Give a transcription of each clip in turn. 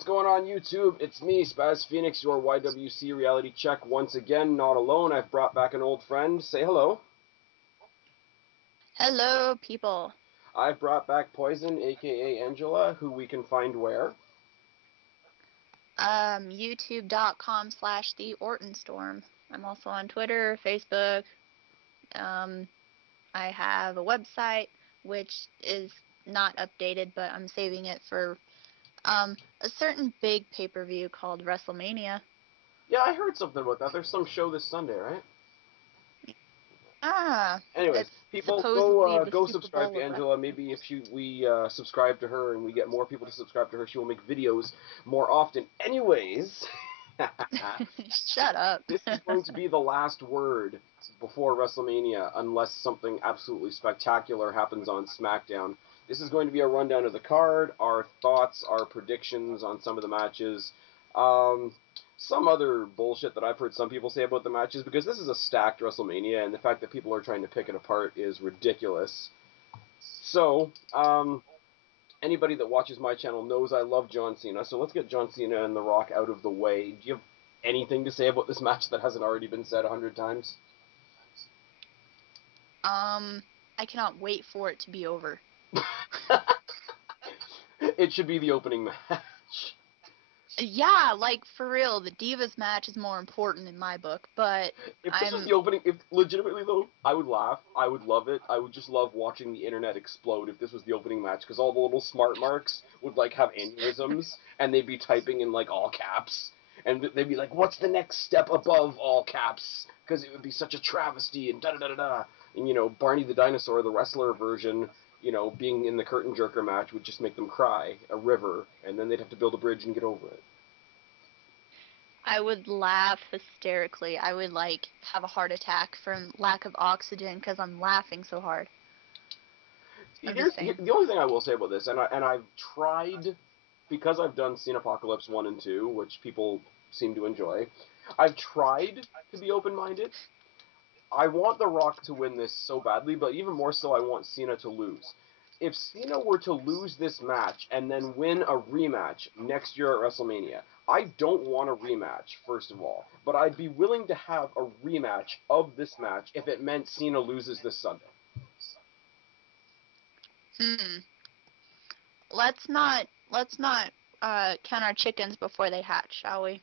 What's going on YouTube? It's me, SpazPhoenix, your YWC reality check once again. Not alone, I've brought back an old friend. Say hello. Hello, people. I've brought back Poison, aka Angela, who we can find where? YouTube.com/TheOrtonStorm. I'm also on Twitter, Facebook. Um, I have a website, which is not updated, but I'm saving it for a certain big pay-per-view called Wrestlemania. Yeah, I heard something about that. There's some show this Sunday, right? Anyways, It's people, supposedly the go Super subscribe Bowl to of Angela. wrestling. Maybe if we subscribe to her and we get more people to subscribe to her, she will make videos more often. Anyways, Shut up. this is going to be the last word before WrestleMania, unless something absolutely spectacular happens on SmackDown. This is going to be a rundown of the card, our thoughts, our predictions on some of the matches, some other bullshit that I've heard some people say about the matches, because this is a stacked WrestleMania, and the fact that people are trying to pick it apart is ridiculous. So, anybody that watches my channel knows I love John Cena, so let's get John Cena and The Rock out of the way. Do you have anything to say about this match that hasn't already been said 100 times? I cannot wait for it to be over. It should be the opening match. Yeah, like for real, the Divas match is more important in my book, but If this was I'm the opening, if legitimately though, I would laugh. I would love it. I would just love watching the internet explode if this was the opening match, because all the little smart marks would like have aneurysms and they'd be typing in like all caps, and they'd be like, "What's the next step above all caps?" Because it would be such a travesty and da da da da da. And Barney the dinosaur, the wrestler version, being in the curtain jerker match would just make them cry a river, and then they'd have to build a bridge and get over it. I would laugh hysterically. I would like have a heart attack from lack of oxygen because I'm laughing so hard. I'm just saying. The only thing I will say about this, and I've tried, because I've done Apocalypse 1 and 2, which people seem to enjoy. I've tried to be open-minded. I want The Rock to win this so badly, but even more so, I want Cena to lose. If Cena were to lose this match and then win a rematch next year at WrestleMania, I don't want a rematch, first of all, but I'd be willing to have a rematch of this match if it meant Cena loses this Sunday. Let's not count our chickens before they hatch, shall we?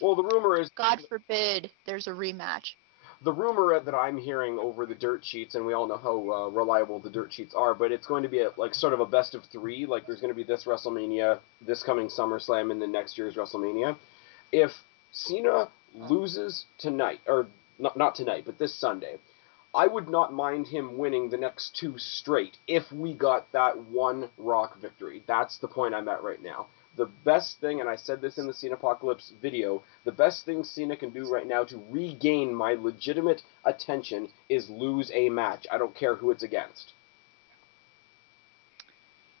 Well, the rumor is God forbid there's a rematch. the rumor that I'm hearing over the dirt sheets, and we all know how reliable the dirt sheets are, but it's going to be like sort of a best of three. Like there's going to be this WrestleMania, this coming SummerSlam, and then next year's WrestleMania. If Cena loses tonight, or not tonight, but this Sunday, I would not mind him winning the next two straight if we got that one Rock victory. That's the point I'm at right now. The best thing, and I said this in the Cena Apocalypse video, the best thing Cena can do right now to regain my legitimate attention is lose a match. I don't care who it's against.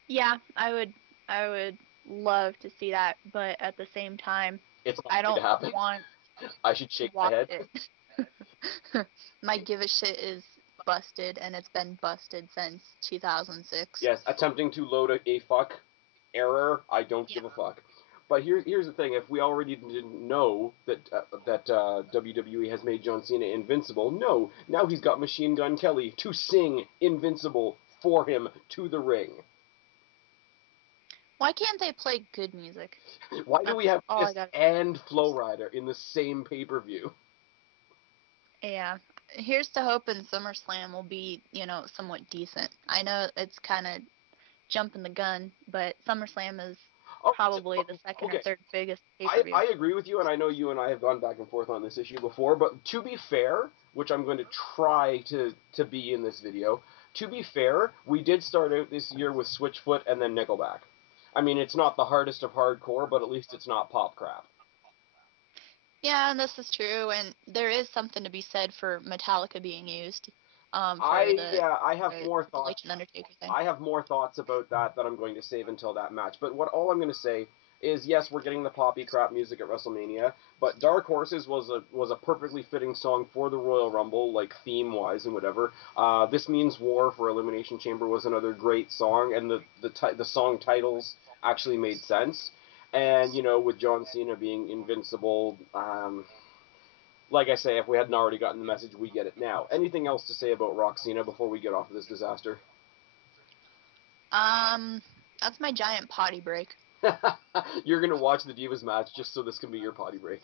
Yeah, I would love to see that, but at the same time, It's not I going to don't happen. want I should to shake my watch head. it. My give a shit is busted, and it's been busted since 2006. Yes, attempting to load a fuck error, I don't Yeah. give a fuck. But here's the thing: if we already didn't know that WWE has made John Cena invincible, no, now he's got Machine Gun Kelly to sing "Invincible" for him to the ring. Why can't they play good music? Why do That's we have all I this got. and Flow Rider in the same pay-per-view? Yeah. Here's to hoping SummerSlam will be, somewhat decent. I know it's kind of jumping the gun, but SummerSlam is Oh, probably the second or okay. third biggest I pay-per-view. agree with you, and I know you and I have gone back and forth on this issue before, but to be fair, which I'm going to try to be in this video, to be fair, we did start out this year with Switchfoot and then Nickelback. I mean, it's not the hardest of hardcore, but at least it's not pop crap. Yeah, and this is true, and there is something to be said for Metallica being used, for I have the more Triple H thoughts. and Undertaker thing. I have more thoughts about that I'm going to save until that match. But all I'm going to say is, yes, we're getting the poppy crap music at WrestleMania, but Dark Horses was a perfectly fitting song for the Royal Rumble, like theme wise and whatever. This Means War for Elimination Chamber was another great song, and the song titles actually made sense. And, with John Cena being invincible, like I say, if we hadn't already gotten the message, we get it now. Anything else to say about Rock Cena before we get off of this disaster? That's my giant potty break. You're going to watch the Divas match just so this can be your potty break.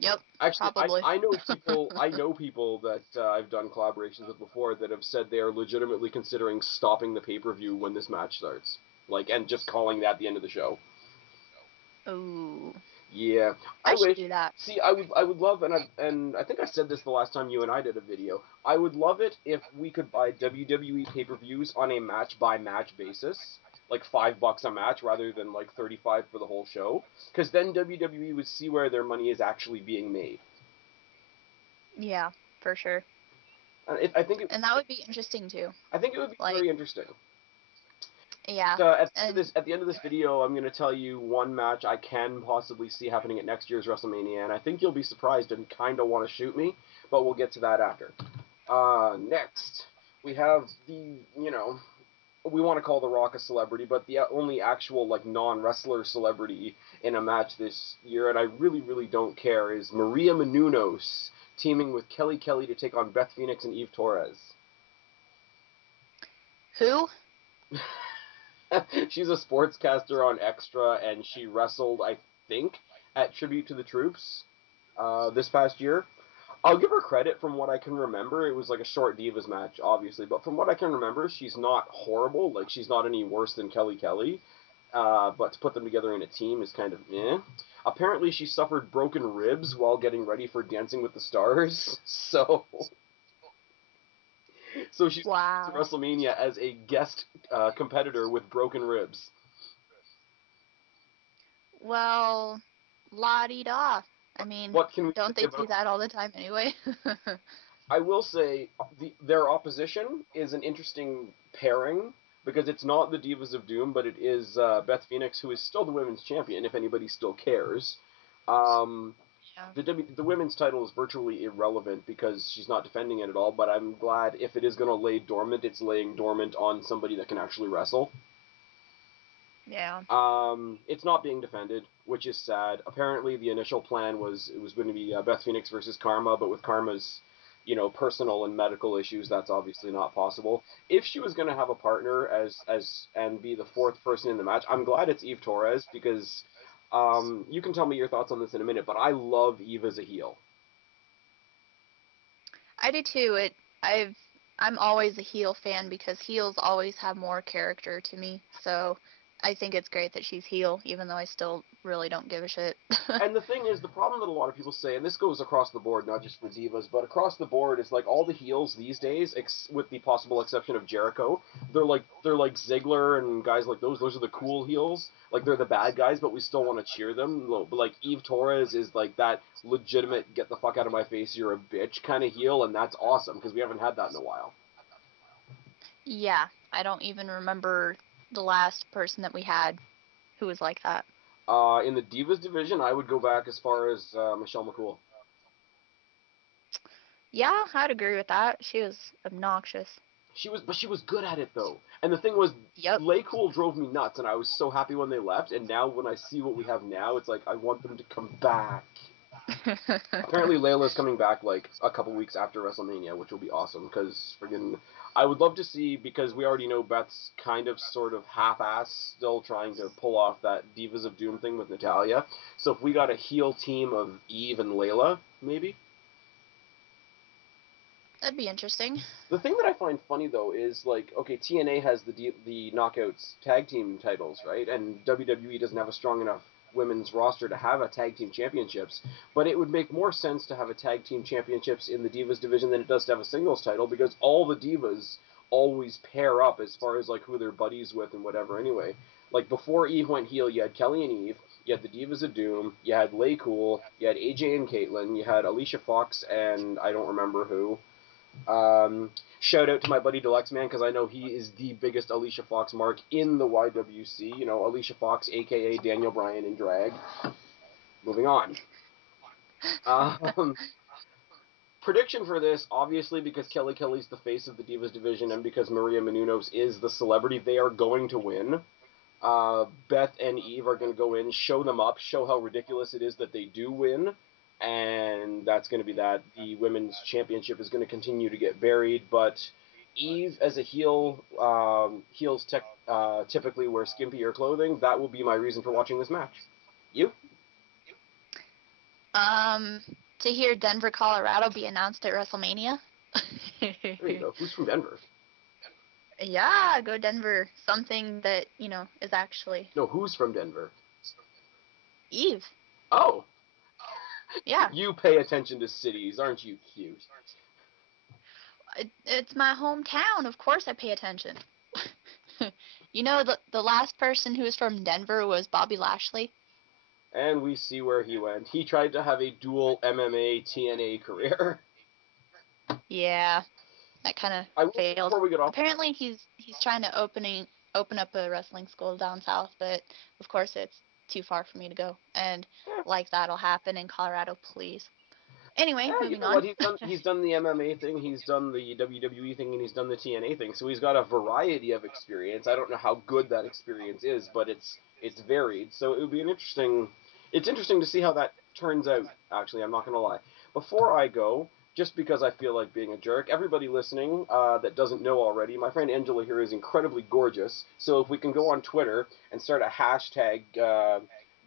Yep, Actually, probably. I know people that I've done collaborations with before that have said they are legitimately considering stopping the pay-per-view when this match starts. And just calling that the end of the show. Ooh. Yeah, I I should wish. do that. See, I would love, and I think I said this the last time you and I did a video. I would love it if we could buy WWE pay-per-views on a match-by-match basis, like $5 a match rather than like 35 for the whole show, because then WWE would see where their money is actually being made. Yeah, for sure. I think And that would be interesting too. I think it would be Like, very interesting. yeah. And At the end of this video, I'm going to tell you one match I can possibly see happening at next year's WrestleMania, and I think you'll be surprised and kind of want to shoot me, but we'll get to that after. Next, we have we want to call The Rock a celebrity, but the only actual non-wrestler celebrity in a match this year, and I really, really don't care, is Maria Menounos teaming with Kelly Kelly to take on Beth Phoenix and Eve Torres. who? She's a sportscaster on Extra, and she wrestled, I think, at Tribute to the Troops this past year. I'll give her credit from what I can remember. It was like a short Divas match, obviously, but from what I can remember, she's not horrible. Like, she's not any worse than Kelly Kelly. But to put them together in a team is kind of eh. Apparently, she suffered broken ribs while getting ready for Dancing with the Stars, so she's to Wow. WrestleMania as a guest competitor with broken ribs. Well, la-di-da. I mean, What can we don't say they do about? that all the time anyway? I will say their opposition is an interesting pairing because it's not the Divas of Doom, but it is Beth Phoenix, who is still the women's champion, if anybody still cares. Um, Yeah. the women's title is virtually irrelevant because she's not defending it at all. But I'm glad if it is going to lay dormant, it's laying dormant on somebody that can actually wrestle. Yeah. It's not being defended, which is sad. Apparently, the initial plan was it was going to be Beth Phoenix versus Karma, but with Karma's, personal and medical issues, that's obviously not possible. If she was going to have a partner and be the fourth person in the match, I'm glad it's Eve Torres because, you can tell me your thoughts on this in a minute, but I love Eve as a heel. I do too. I'm always a heel fan because heels always have more character to me. So I think it's great that she's heel, even though I still really don't give a shit. And the thing is, the problem that a lot of people say, and this goes across the board, not just for divas, but across the board, is like all the heels these days, with the possible exception of Jericho, they're like Ziggler and guys like those. Those are the cool heels. Like they're the bad guys, but we still want to cheer them. But like Eve Torres is like that legitimate get the fuck out of my face, you're a bitch kind of heel, and that's awesome because we haven't had that in a while. Yeah, I don't even remember the last person that we had who was like that. In the divas division, I would go back as far as Michelle McCool. Yeah, I'd agree with that. She was obnoxious. But she was good at it though. And the thing was, Yep. Lay Cool drove me nuts, and I was so happy when they left. And now when I see what we have now, it's like I want them to come back. Apparently, Layla's coming back like a couple weeks after WrestleMania, which will be awesome. Because friggin', I would love to see because we already know Beth's kind of sort of half-ass still trying to pull off that Divas of Doom thing with Natalya. So if we got a heel team of Eve and Layla, maybe. That'd be interesting. The thing that I find funny though is like, okay, TNA has the Knockouts tag team titles, right? And WWE doesn't have a strong enough women's roster to have a tag team championships. But it would make more sense to have a tag team championships in the Divas division than it does to have a singles title because all the Divas always pair up as far as like who they're buddies with and whatever. Anyway, like before Eve went heel, you had Kelly and Eve. You had the Divas of Doom, you had Lay Cool, you had AJ and Caitlyn, you had Alicia Fox and I don't remember who. Shout out to my buddy Deluxe Man because I know he is the biggest Alicia Fox mark in the YWC. You know, Alicia Fox, aka Daniel Bryan in drag. Moving on. Prediction for this, obviously, because Kelly Kelly's the face of the Divas division and because Maria Menounos is the celebrity, they are going to win. Beth and Eve are going to go in, show them up, show how ridiculous it is that they do win, and that's going to be that. The women's championship is going to continue to get buried, but Eve as a heel, heels typically wear skimpier clothing. That will be my reason for watching this match. You? To hear Denver, Colorado be announced at WrestleMania. There you go. Who's from Denver? Yeah, go Denver. Something that, is actually No, who's from Denver? Eve. Oh. Yeah. You pay attention to cities, aren't you cute? It's my hometown. Of course I pay attention. The last person who was from Denver was Bobby Lashley. And we see where he went. He tried to have a dual MMA TNA career. Yeah, that kind of failed. Before we get off, apparently he's trying to open up a wrestling school down south, but of course it's too far for me to go. And like that'll happen in Colorado, please. Anyway, moving on. He's done the MMA thing, he's done the WWE thing, and he's done the TNA thing. So he's got a variety of experience. I don't know how good that experience is, but it's varied. So it would be it's interesting to see how that turns out. Actually, I'm not going to lie. Before I go, just because I feel like being a jerk, everybody listening that doesn't know already, my friend Angela here is incredibly gorgeous. So if we can go on Twitter and start a hashtag,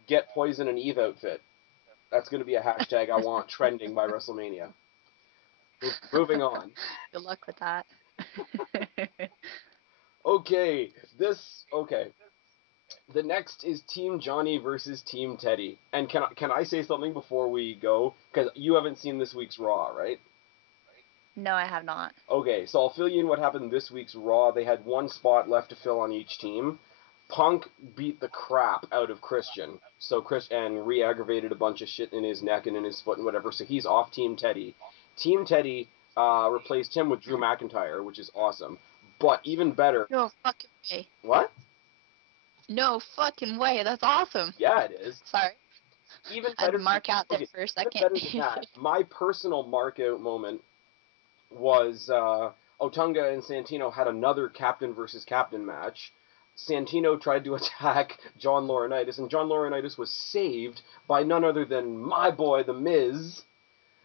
get Poison and Eve outfit. That's going to be a hashtag I want trending by WrestleMania. Moving on. Good luck with that. Okay. The next is Team Johnny versus Team Teddy. And can I say something before we go? Because you haven't seen this week's Raw, right? No, I have not. Okay, so I'll fill you in what happened this week's Raw. They had one spot left to fill on each team. Punk beat the crap out of Christian. And re-aggravated a bunch of shit in his neck and in his foot and whatever, so he's off Team Teddy. Team Teddy replaced him with Drew McIntyre, which is awesome. But even better... No fucking way. What? No fucking way, that's awesome. Yeah, it is. Sorry. Even better. I'd mark out there for a second. Better than that, my personal mark-out moment was Otunga and Santino had another captain versus captain match. Santino tried to attack John Laurinaitis, and John Laurinaitis was saved by none other than my boy, The Miz.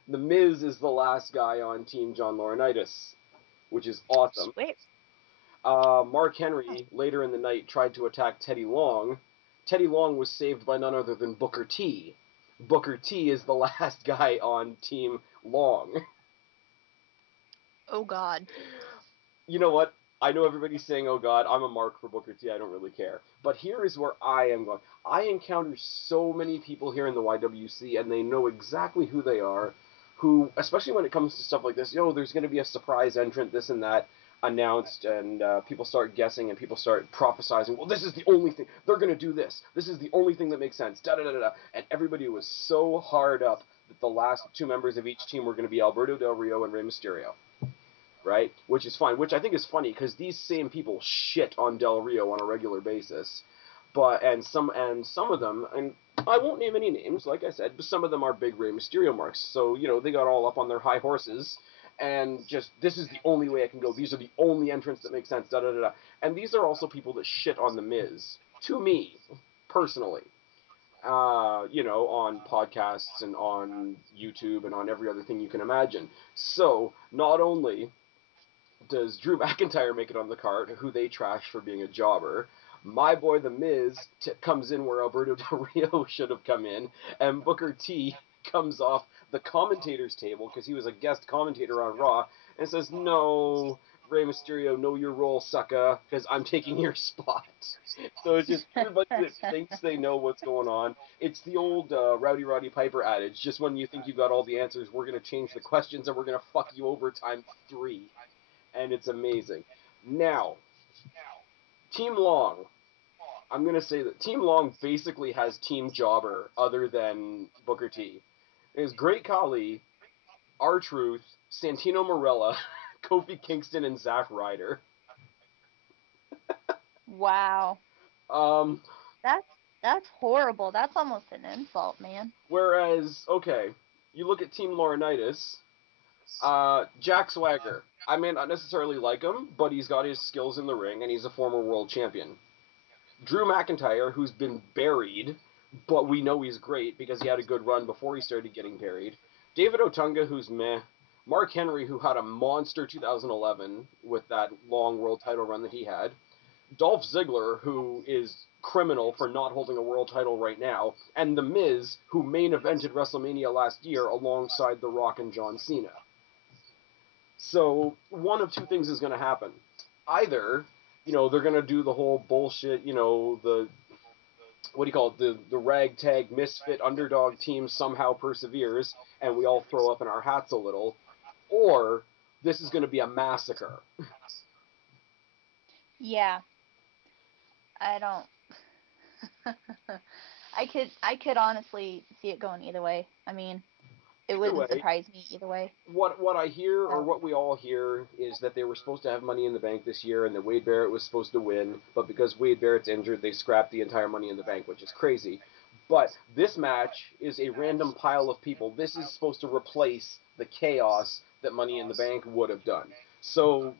The Miz is the last guy on Team John Laurinaitis, which is awesome. Sweet. Mark Henry, later in the night, tried to attack Teddy Long. Teddy Long was saved by none other than Booker T. Booker T is the last guy on Team Long. Oh, God. You know what? I know everybody's saying, oh God, I'm a mark for Booker T, I don't really care. But here is where I am going. I encounter so many people here in the YWC, and they know exactly who they are, who, especially when it comes to stuff like this, there's going to be a surprise entrant, this and that, announced, and people start guessing, and people start prophesizing, well, this is the only thing, they're going to do this, this is the only thing that makes sense, da-da-da-da-da, and everybody was so hard up that the last two members of each team were going to be Alberto Del Rio and Rey Mysterio. Right? Which is fine. Which I think is funny because these same people shit on Del Rio on a regular basis. And some of them, and I won't name any names, like I said, but some of them are big Rey Mysterio marks. So, they got all up on their high horses and just, this is the only way I can go. These are the only entrants that make sense, da-da-da-da. And these are also people that shit on The Miz. To me, personally. On podcasts and on YouTube and on every other thing you can imagine. So, not only does Drew McIntyre make it on the card, who they trash for being a jobber, my boy The Miz comes in where Alberto Del Rio should have come in, and Booker T comes off the commentator's table, because he was a guest commentator on Raw, and says, no, Rey Mysterio, know your role, sucker, because I'm taking your spot. So it's just everybody that thinks they know what's going on. It's the old Rowdy Roddy Piper adage, just when you think you got all the answers, we're going to change the questions, and we're going to fuck you over time 3. And it's amazing. Now, Team Long. I'm going to say that Team Long basically has Team Jobber other than Booker T. There's Great Khali, R-Truth, Santino Marella, Kofi Kingston, and Zack Ryder. Wow. That's horrible. That's almost an insult, man. Whereas, okay, you look at Team Laurinaitis, Jack Swagger. I may not necessarily like him, but he's got his skills in the ring, and he's a former world champion. Drew McIntyre, who's been buried, but we know he's great because he had a good run before he started getting buried. David Otunga, who's meh. Mark Henry, who had a monster 2011 with that long world title run that he had. Dolph Ziggler, who is criminal for not holding a world title right now. And The Miz, who main evented WrestleMania last year alongside The Rock and John Cena. So one of two things is going to happen. Either, they're going to do the whole bullshit, the what do you call it? The ragtag misfit underdog team somehow perseveres, and we all throw up in our hats a little, or this is going to be a massacre. Yeah, I don't. I could honestly see it going either way. I mean, it wouldn't surprise me either way. What I hear, or what we all hear, is that they were supposed to have Money in the Bank this year, and that Wade Barrett was supposed to win, but because Wade Barrett's injured, they scrapped the entire Money in the Bank, which is crazy. But this match is a random pile of people. This is supposed to replace the chaos that Money in the Bank would have done. So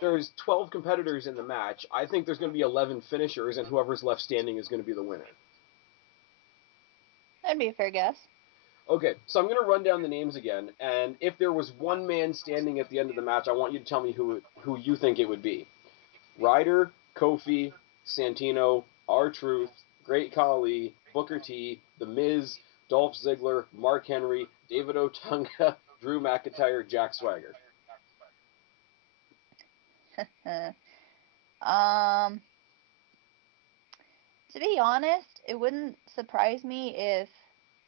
there's 12 competitors in the match. I think there's going to be 11 finishers, and whoever's left standing is going to be the winner. That'd be a fair guess. Okay, so I'm going to run down the names again, and if there was one man standing at the end of the match, I want you to tell me who you think it would be. Ryder, Kofi, Santino, R-Truth, Great Khali, Booker T, The Miz, Dolph Ziggler, Mark Henry, David Otunga, Drew McIntyre, Jack Swagger. To be honest, it wouldn't surprise me if,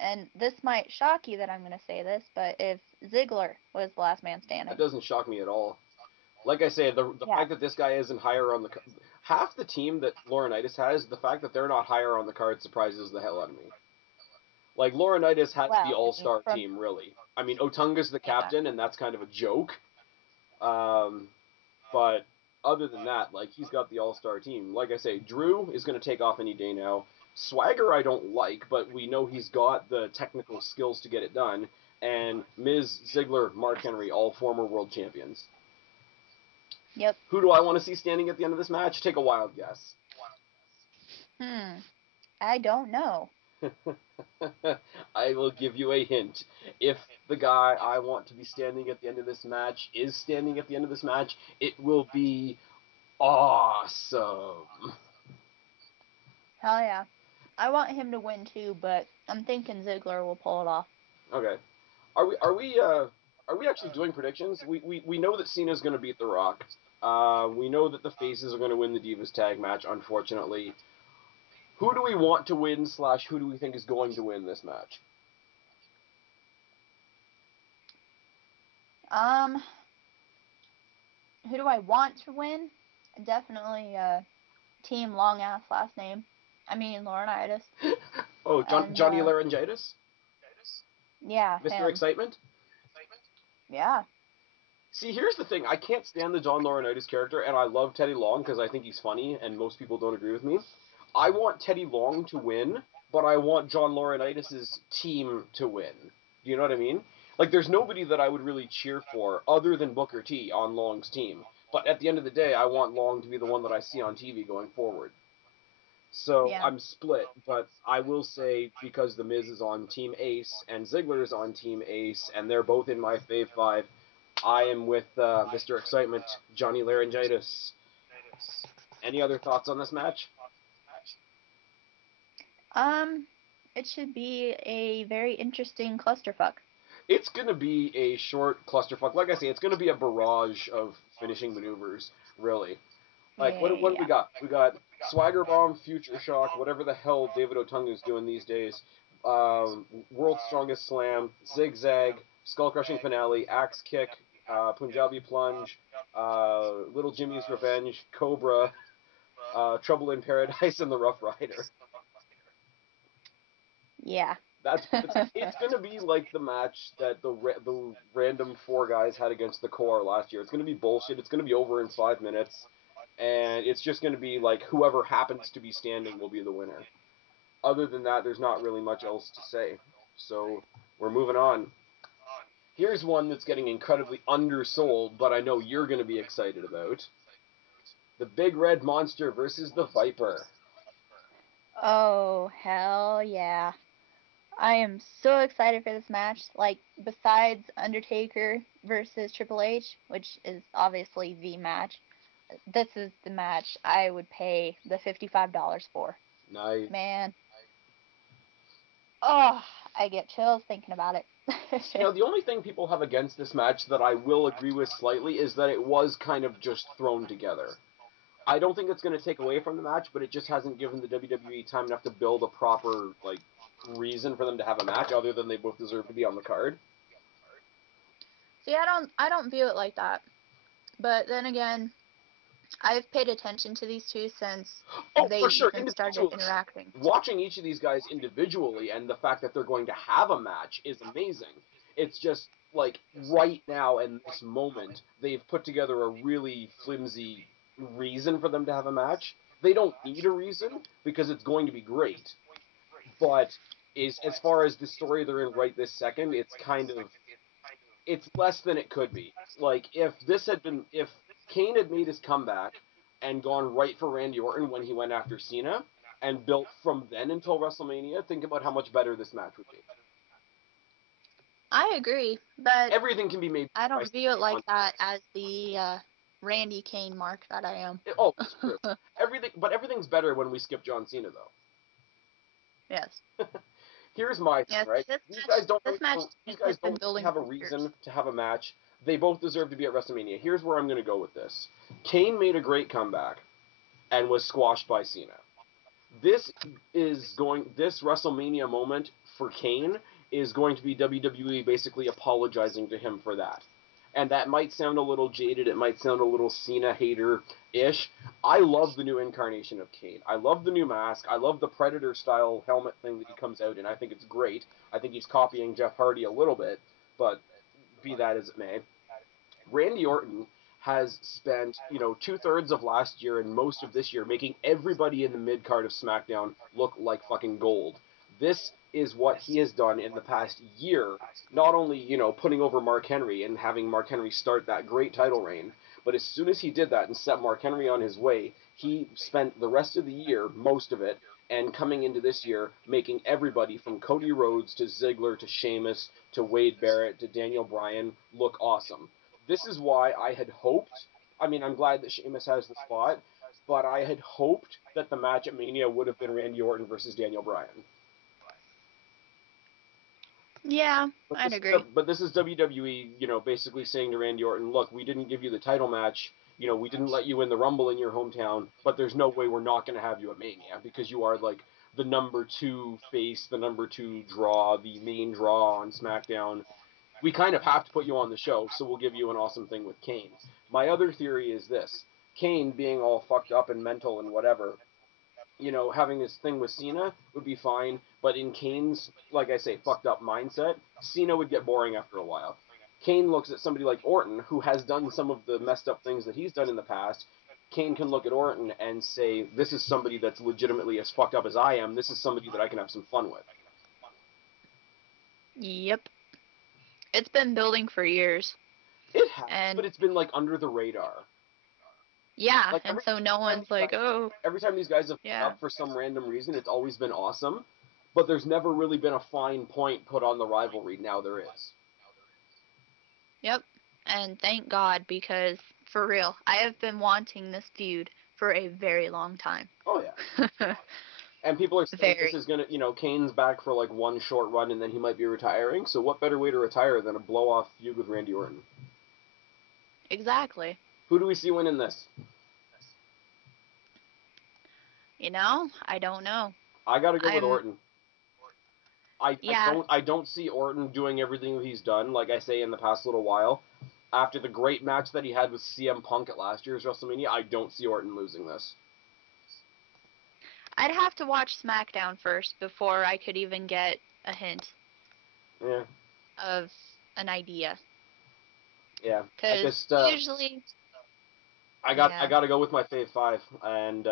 and this might shock you that I'm going to say this, but if Ziggler was the last man standing. That doesn't shock me at all. Like I say, the fact that this guy isn't higher on the half the team that Laurinaitis has, the fact that they're not higher on the card surprises the hell out of me. Like, Laurinaitis has the all-star team, really. I mean, Otunga's the captain, and that's kind of a joke. But other than that, like, he's got the all-star team. Like I say, Drew is going to take off any day now. Swagger I don't like, but we know he's got the technical skills to get it done. And Miz, Ziggler, Mark Henry, all former world champions. Yep. Who do I want to see standing at the end of this match? Take a wild guess. I don't know. I will give you a hint. If the guy I want to be standing at the end of this match is standing at the end of this match, it will be awesome. Hell yeah. I want him to win too, but I'm thinking Ziggler will pull it off. Okay. Are we actually doing predictions? We know that Cena's going to beat The Rock. We know that the Faces are going to win the Divas tag match, unfortunately. Who do we want to win / who do we think is going to win this match? Who do I want to win? Definitely Team Long Ass last name. I mean Laurinaitis. Oh, Johnny Laryngitis? Yeah, Mr. him. Excitement? Yeah. See, here's the thing. I can't stand the John Laurinaitis character, and I love Teddy Long because I think he's funny, and most people don't agree with me. I want Teddy Long to win, but I want John Laurinaitis' team to win. Do you know what I mean? Like, there's nobody that I would really cheer for other than Booker T on Long's team. But at the end of the day, I want Long to be the one that I see on TV going forward. So yeah. I'm split, but I will say, because The Miz is on Team Ace and Ziggler is on Team Ace, and they're both in my Fave 5, I am with Mr. Excitement, Johnny Laryngitis. Any other thoughts on this match? It should be a very interesting clusterfuck. It's going to be a short clusterfuck. Like I say, it's going to be a barrage of finishing maneuvers, really. Like, what do we got? We got Swagger Bomb, Future Shock, whatever the hell David Otunga's doing these days, World's Strongest Slam, Zigzag, Skull Crushing Finale, Axe Kick, Punjabi Plunge, Little Jimmy's Revenge, Cobra, Trouble in Paradise, and the Rough Rider. Yeah. It's going to be like the match that the random 4 guys had against the Core last year. It's going to be bullshit. It's going to be over in 5 minutes. And it's just going to be like whoever happens to be standing will be the winner. Other than that, there's not really much else to say. So we're moving on. Here's one that's getting incredibly undersold, but I know you're going to be excited about. The Big Red Monster versus the Viper. Oh, hell yeah. I am so excited for this match. Like, besides Undertaker versus Triple H, which is obviously the match, this is the match I would pay the $55 for. Nice. Man. Oh, I get chills thinking about it. Now, the only thing people have against this match that I will agree with slightly is that it was kind of just thrown together. I don't think it's going to take away from the match, but it just hasn't given the WWE time enough to build a proper, like, reason for them to have a match, other than they both deserve to be on the card. See, I don't view it like that. But then again, I've paid attention to these two since Oh, they for sure, even started interacting. watching each of these guys individually and the fact that they're going to have a match is amazing. It's just, like, right now in this moment, they've put together a really flimsy reason for them to have a match. They don't need a reason, because it's going to be great. But as far as the story they're in right this second, it's less than it could be. Like, if Kane had made his comeback and gone right for Randy Orton when he went after Cena and built from then until WrestleMania, think about how much better this match would be. I agree, but Everything can be made. I don't view it like that as the Randy Kane mark that I am. Oh, it's true. Everything's better when we skip John Cena, though. Yes. Here's my thing, Yes. right? This match These has guys been don't building have a for years. reason to have a match. They both deserve to be at WrestleMania. Here's where I'm going to go with this. Kane made a great comeback and was squashed by Cena. This WrestleMania moment for Kane is going to be WWE basically apologizing to him for that. And that might sound a little jaded, it might sound a little Cena hater-ish. I love the new incarnation of Kane. I love the new mask. I love the Predator-style helmet thing that he comes out in. I think it's great. I think he's copying Jeff Hardy a little bit, but be that as it may. Randy Orton has spent, 2/3 of last year and most of this year making everybody in the mid-card of SmackDown look like fucking gold. This is what he has done in the past year, not only, putting over Mark Henry and having Mark Henry start that great title reign, but as soon as he did that and set Mark Henry on his way, he spent the rest of the year, most of it, and coming into this year, making everybody from Cody Rhodes to Ziggler to Sheamus to Wade Barrett to Daniel Bryan look awesome. This is why I had hoped, I'm glad that Sheamus has the spot, but I had hoped that the match at Mania would have been Randy Orton versus Daniel Bryan. Yeah, I'd agree. But this is WWE, basically saying to Randy Orton, look, we didn't give you the title match, we didn't let you win the Rumble in your hometown, but there's no way we're not going to have you at Mania, because you are, like, the number 2 face, the number 2 draw, the main draw on SmackDown. We kind of have to put you on the show, so we'll give you an awesome thing with Kane. My other theory is this. Kane being all fucked up and mental and whatever, having this thing with Cena would be fine, but in Kane's, like I say, fucked up mindset, Cena would get boring after a while. Kane looks at somebody like Orton, who has done some of the messed up things that he's done in the past. Kane can look at Orton and say, this is somebody that's legitimately as fucked up as I am. This is somebody that I can have some fun with. Yep. It's been building for years. It has, but it's been, like, under the radar. Yeah, like, and so no one's like, oh. Every time these guys have come up for some random reason, it's always been awesome, but there's never really been a fine point put on the rivalry. Now there is. Yep, and thank God, because, for real, I have been wanting this feud for a very long time. Oh, yeah. And people are saying this is going to, Kane's back for, like, one short run and then he might be retiring, so what better way to retire than a blow-off feud with Randy Orton? Exactly. Who do we see winning this? I don't know. I gotta go with Orton. I don't see Orton doing everything that he's done, like I say, in the past little while. After the great match that he had with CM Punk at last year's WrestleMania, I don't see Orton losing this. I'd have to watch SmackDown first before I could even get a hint. Yeah. Of an idea. Yeah. Because usually... I gotta go with my Fave 5, and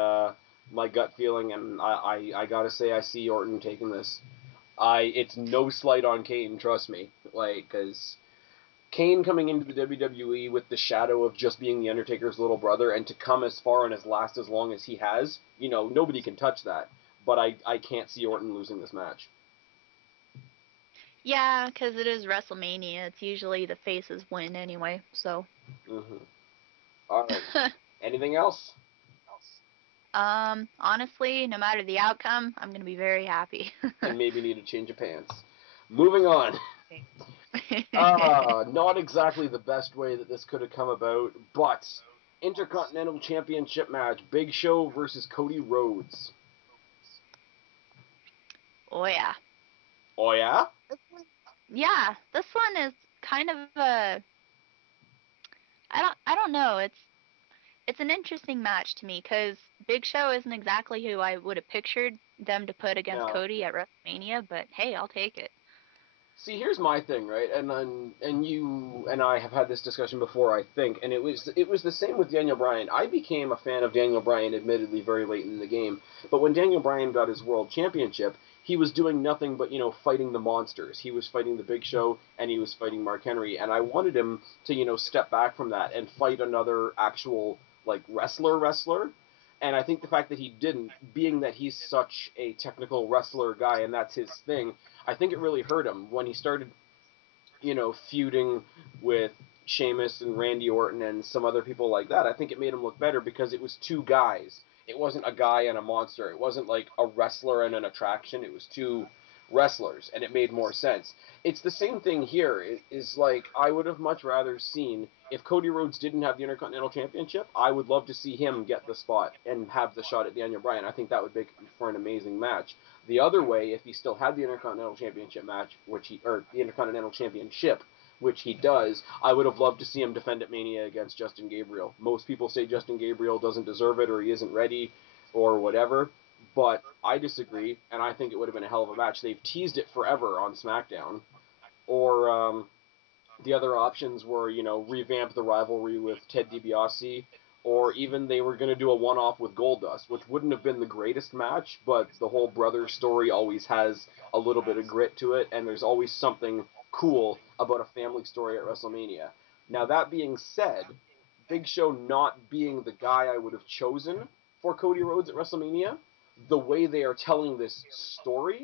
my gut feeling, and I gotta say I see Orton taking this. It's no slight on Kane, trust me. Like, because Kane coming into the WWE with the shadow of just being The Undertaker's little brother, and to come as far and as last as long as he has, nobody can touch that. but I can't see Orton losing this match. Yeah, because it is WrestleMania. It's usually the faces win anyway, so. Mm-hmm. All right. Anything else? Honestly, no matter the outcome, I'm gonna be very happy. And maybe need a change of pants. Moving on. Not exactly the best way that this could have come about, but Intercontinental Championship match, Big Show versus Cody Rhodes. Oh yeah. Oh yeah? Yeah, this one is kind of a I don't know. It's an interesting match to me because Big Show isn't exactly who I would have pictured them to put against No. Cody at WrestleMania, but hey, I'll take it. See, here's my thing, right? And you and I have had this discussion before, I think, and it was the same with Daniel Bryan. I became a fan of Daniel Bryan, admittedly, very late in the game. But when Daniel Bryan got his world championship, he was doing nothing but fighting the monsters. He was fighting the Big Show, and he was fighting Mark Henry, and I wanted him to step back from that and fight another actual like wrestler. And I think the fact that he didn't, being that he's such a technical wrestler guy and that's his thing, I think it really hurt him when he started, feuding with Sheamus and Randy Orton and some other people like that. I think it made him look better because it was two guys. It wasn't a guy and a monster. It wasn't like a wrestler and an attraction. It was two wrestlers, and it made more sense. It's the same thing here. It is like I would have much rather seen if Cody Rhodes didn't have the Intercontinental Championship. I would love to see him get the spot and have the shot at Daniel Bryan. I think that would make for an amazing match. The other way, if he still had the Intercontinental Championship match, or the Intercontinental Championship, which he does, I would have loved to see him defend at Mania against Justin Gabriel. Most people say Justin Gabriel doesn't deserve it or he isn't ready or whatever, but I disagree, and I think it would have been a hell of a match. They've teased it forever on SmackDown. Or the other options were, revamp the rivalry with Ted DiBiase, or even they were going to do a one-off with Goldust, which wouldn't have been the greatest match, but the whole brother story always has a little bit of grit to it, and there's always something cool about a family story at WrestleMania. Now, that being said, Big Show not being the guy I would have chosen for Cody Rhodes at WrestleMania, the way they are telling this story,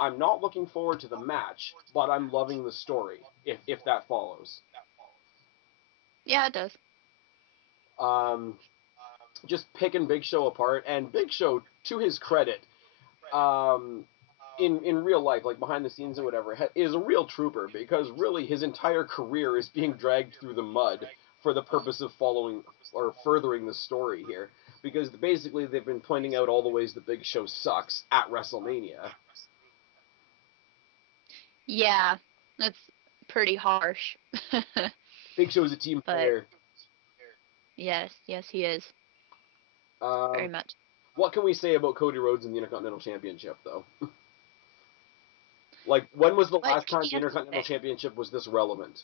I'm not looking forward to the match, but I'm loving the story, if that follows. Yeah, it does. Just picking Big Show apart, and Big Show, to his credit, in real life, like behind the scenes and whatever, is a real trooper, because really his entire career is being dragged through the mud for the purpose of following or furthering the story here. Because basically they've been pointing out all the ways the Big Show sucks at WrestleMania. Yeah, that's pretty harsh. Big Show is a team But player. yes, he is. Very Um, much. what can we say about Cody Rhodes and the Intercontinental Championship, though? Like, when was the What last time the can Intercontinental Championship was this relevant?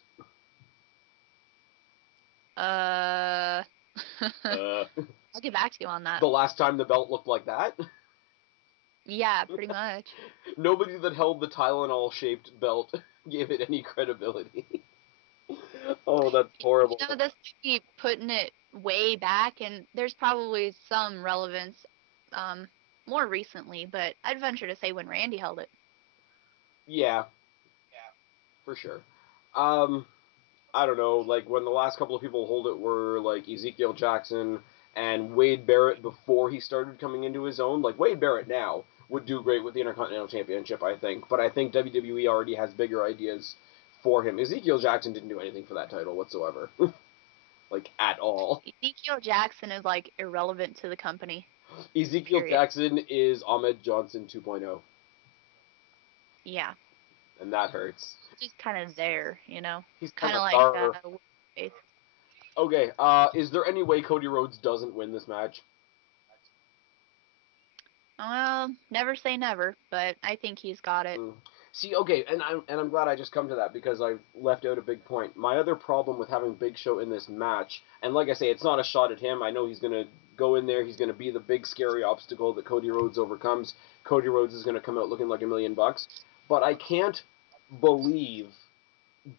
uh Uh, I'll get back to you on that. the last time the belt looked like that? Yeah, pretty much. Nobody that held the Tylenol-shaped belt gave it any credibility. Oh, that's horrible. This might be putting it way back, and there's probably some relevance um, more recently, but I'd venture to say when Randy held it. Yeah, for sure. Um, I don't know, like, when the last couple of people hold it were, like, Ezekiel Jackson and Wade Barrett before he started coming into his own. Like, Wade Barrett now would do great with the Intercontinental Championship, I think, but I think WWE already has bigger ideas for him. Ezekiel Jackson didn't do anything for that title whatsoever. Like, at all. Ezekiel Jackson is, like, irrelevant to the company. Ezekiel Period. Jackson is Ahmed Johnson 2.0. Yeah. And that hurts. Just kind of there, He's kind of like, like Faith. Okay, is there any way Cody Rhodes doesn't win this match? Well, never say never, but I think he's got it. See, okay, and I'm glad I just come to that because I left out a big point. My other problem with having Big Show in this match, and like I say, it's not a shot at him. I know he's gonna go in there. He's gonna be the big scary obstacle that Cody Rhodes overcomes. Cody Rhodes is gonna come out looking like $1,000,000. But I can't believe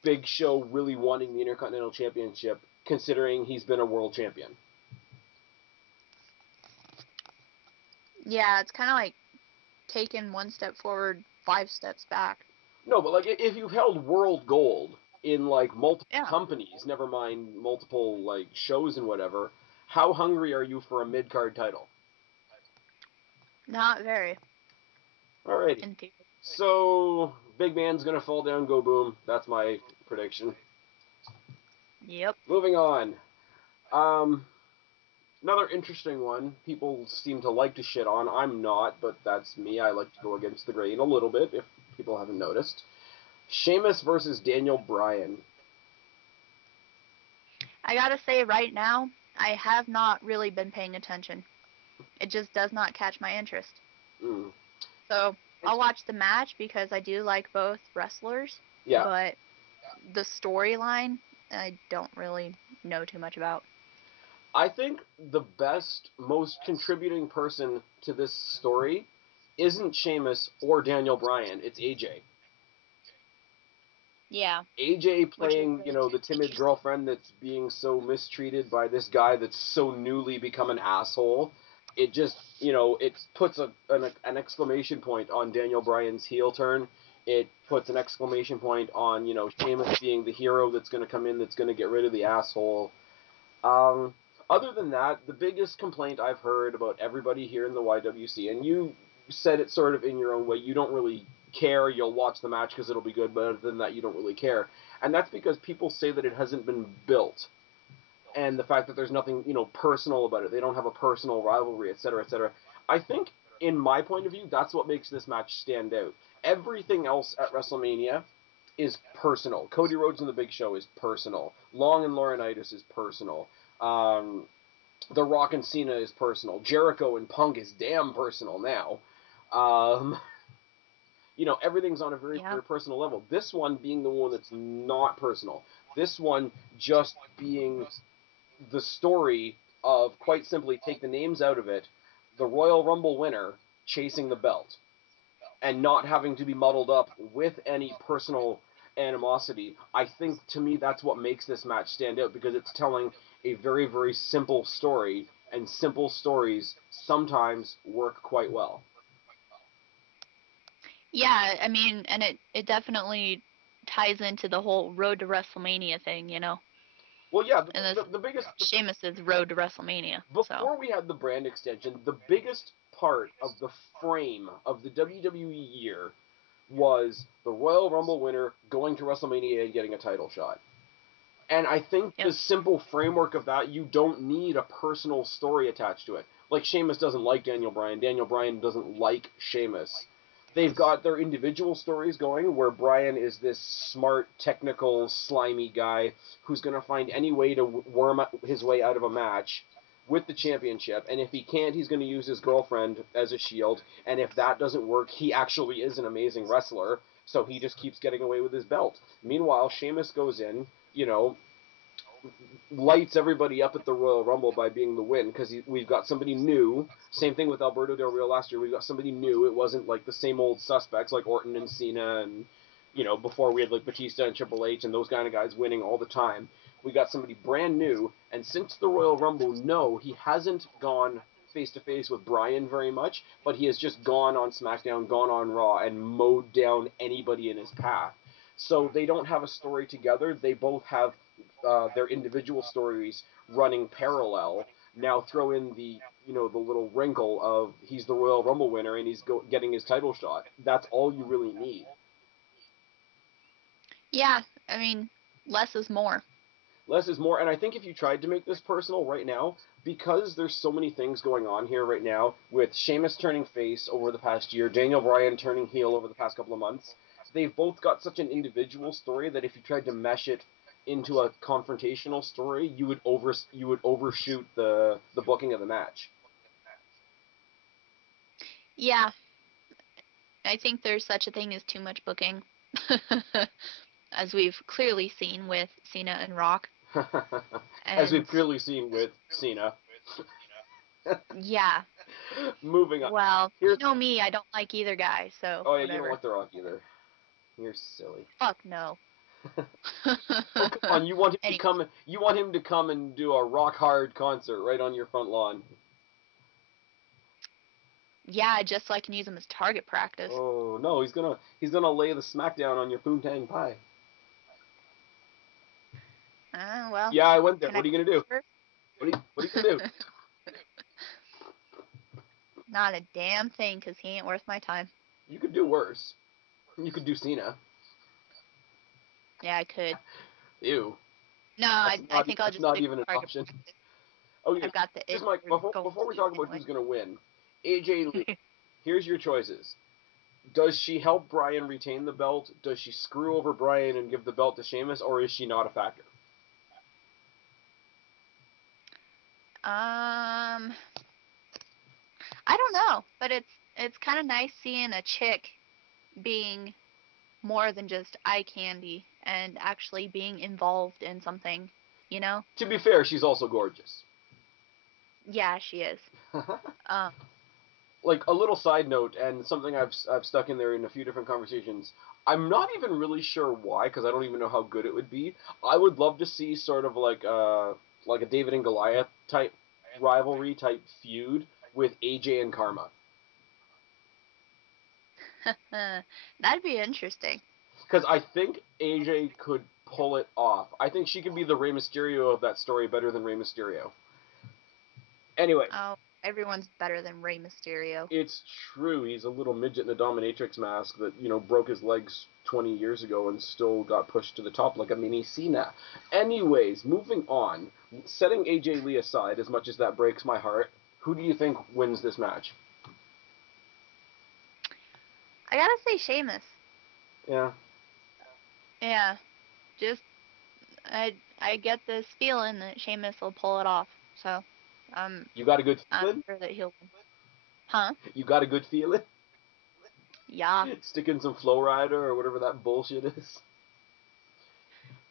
Big Show really wanting the Intercontinental Championship, considering he's been a world champion. Yeah, it's kind of like taken one step forward, 5 steps back. No, but like if you've held world gold in like multiple Yeah. companies, never mind multiple like shows and whatever, how hungry are you for a mid-card title? Not very. Alrighty. In theory. So big man's gonna fall down, go boom. That's my prediction. Yep. Moving on. Another interesting one. People seem to like to shit on. I'm not, but that's me. I like to go against the grain a little bit, if people haven't noticed. Sheamus versus Daniel Bryan. I gotta say right now, I have not really been paying attention. It just does not catch my interest. Mm. So I'll watch the match because I do like both wrestlers. Yeah. But the storyline, I don't really know too much about. I think the best, most contributing person to this story isn't Sheamus or Daniel Bryan. It's AJ. Yeah. AJ Which is playing, the timid girlfriend that's being so mistreated by this guy that's so newly become an asshole. It just, it puts an exclamation point on Daniel Bryan's heel turn. It puts an exclamation point on, Sheamus being the hero that's going to come in, that's going to get rid of the asshole. Other than that, the biggest complaint I've heard about everybody here in the YWC, and you said it sort of in your own way, you don't really care, you'll watch the match because it'll be good, but other than that, you don't really care. And that's because people say that it hasn't been built. And the fact that there's nothing, personal about it. They don't have a personal rivalry, etc., etc. I think, in my point of view, that's what makes this match stand out. Everything else at WrestleMania is personal. Cody Rhodes and the Big Show is personal. Long and Laurinaitis is personal. The Rock and Cena is personal. Jericho and Punk is damn personal now. Everything's on a very, very personal level. This one being the one that's not personal. This one just being the story of, quite simply, take the names out of it, the Royal Rumble winner chasing the belt, and not having to be muddled up with any personal animosity. I think, to me, that's what makes this match stand out, because it's telling a very, very simple story, and simple stories sometimes work quite well. Yeah, I mean, and it definitely ties into the whole road to WrestleMania thing, Well, yeah, the biggest... Sheamus's road to WrestleMania. Before we had the brand extension, the biggest part of the frame of the WWE year was the Royal Rumble winner going to WrestleMania and getting a title shot. And I think the simple framework of that, you don't need a personal story attached to it. Like, Sheamus doesn't like Daniel Bryan. Daniel Bryan doesn't like Sheamus. They've got their individual stories going, where Bryan is this smart, technical, slimy guy who's going to find any way to worm his way out of a match with the championship. And if he can't, he's going to use his girlfriend as a shield. And if that doesn't work, he actually is an amazing wrestler, so he just keeps getting away with his belt. Meanwhile, Sheamus goes in, lights everybody up at the Royal Rumble by being the win, because we've got somebody new. Same thing with Alberto Del Rio last year. We've got somebody new. It wasn't like the same old suspects like Orton and Cena, and before we had like Batista and Triple H and those kind of guys winning all the time. We got somebody brand new, and since the Royal Rumble, no, he hasn't gone face-to-face with Bryan very much, but he has just gone on SmackDown, gone on Raw, and mowed down anybody in his path. So they don't have a story together. They both have their individual stories running parallel. Now throw in the the little wrinkle of he's the Royal Rumble winner and he's getting his title shot. That's all you really need. Yeah, I mean, less is more. Less is more, and I think if you tried to make this personal right now, because there's so many things going on here right now, with Sheamus turning face over the past year, Daniel Bryan turning heel over the past couple of months, they've both got such an individual story that if you tried to mesh it into a confrontational story, you would overshoot the booking of the match. Yeah, I think there's such a thing as too much booking, as we've clearly seen with Cena and Rock. As we've clearly seen with Cena. Yeah. Moving on. Well, you know me, I don't like either guy, so oh yeah, whatever. You don't like The Rock either. You're silly. Fuck no. Oh, come on, you want him to come? You want him to come and do a rock hard concert right on your front lawn? Yeah, just so I can use them as target practice. Oh no, he's gonna lay the smackdown on your poontang pie. Well. Yeah, I went there. Can What I are you gonna do? first? What are you gonna do? Not a damn thing, 'cause he ain't worth my time. You could do worse. You could do Cena. Yeah, I could. Ew. No, I think I'll That's just not stick even with an target option. practice. Okay, I've got the just itch Mike. for going Before we to talk about anyway. who's gonna win, AJ Lee. Here's your choices. Does she help Bryan retain the belt? Does she screw over Bryan and give the belt to Sheamus, or is she not a factor? I don't know, but it's kind of nice seeing a chick being more than just eye candy and actually being involved in something, you know? To be fair, she's also gorgeous. Yeah, she is. Um, Like a little side note, and something I've stuck in there in a few different conversations. I'm not even really sure why, because I don't even know how good it would be. I would love to see sort of like a David and Goliath type rivalry type feud with AJ and Karma. that'd be interesting. Because I think AJ could pull it off. I think she could be the Rey Mysterio of that story better than Rey Mysterio. Anyway, Oh, everyone's better than Rey Mysterio. it's true. He's a little midget in a dominatrix mask that, broke his legs 20 years ago and still got pushed to the top like a mini Cena. Anyways, moving on. Setting AJ Lee aside, as much as that breaks my heart, who do you think wins this match? I gotta say Sheamus. Yeah. Yeah, just I get this feeling that Sheamus will pull it off. So, You got a good I'm feeling? sure that he'll win. Huh? You got a good feeling? Yeah. Stick in some Flow Rider or whatever that bullshit is.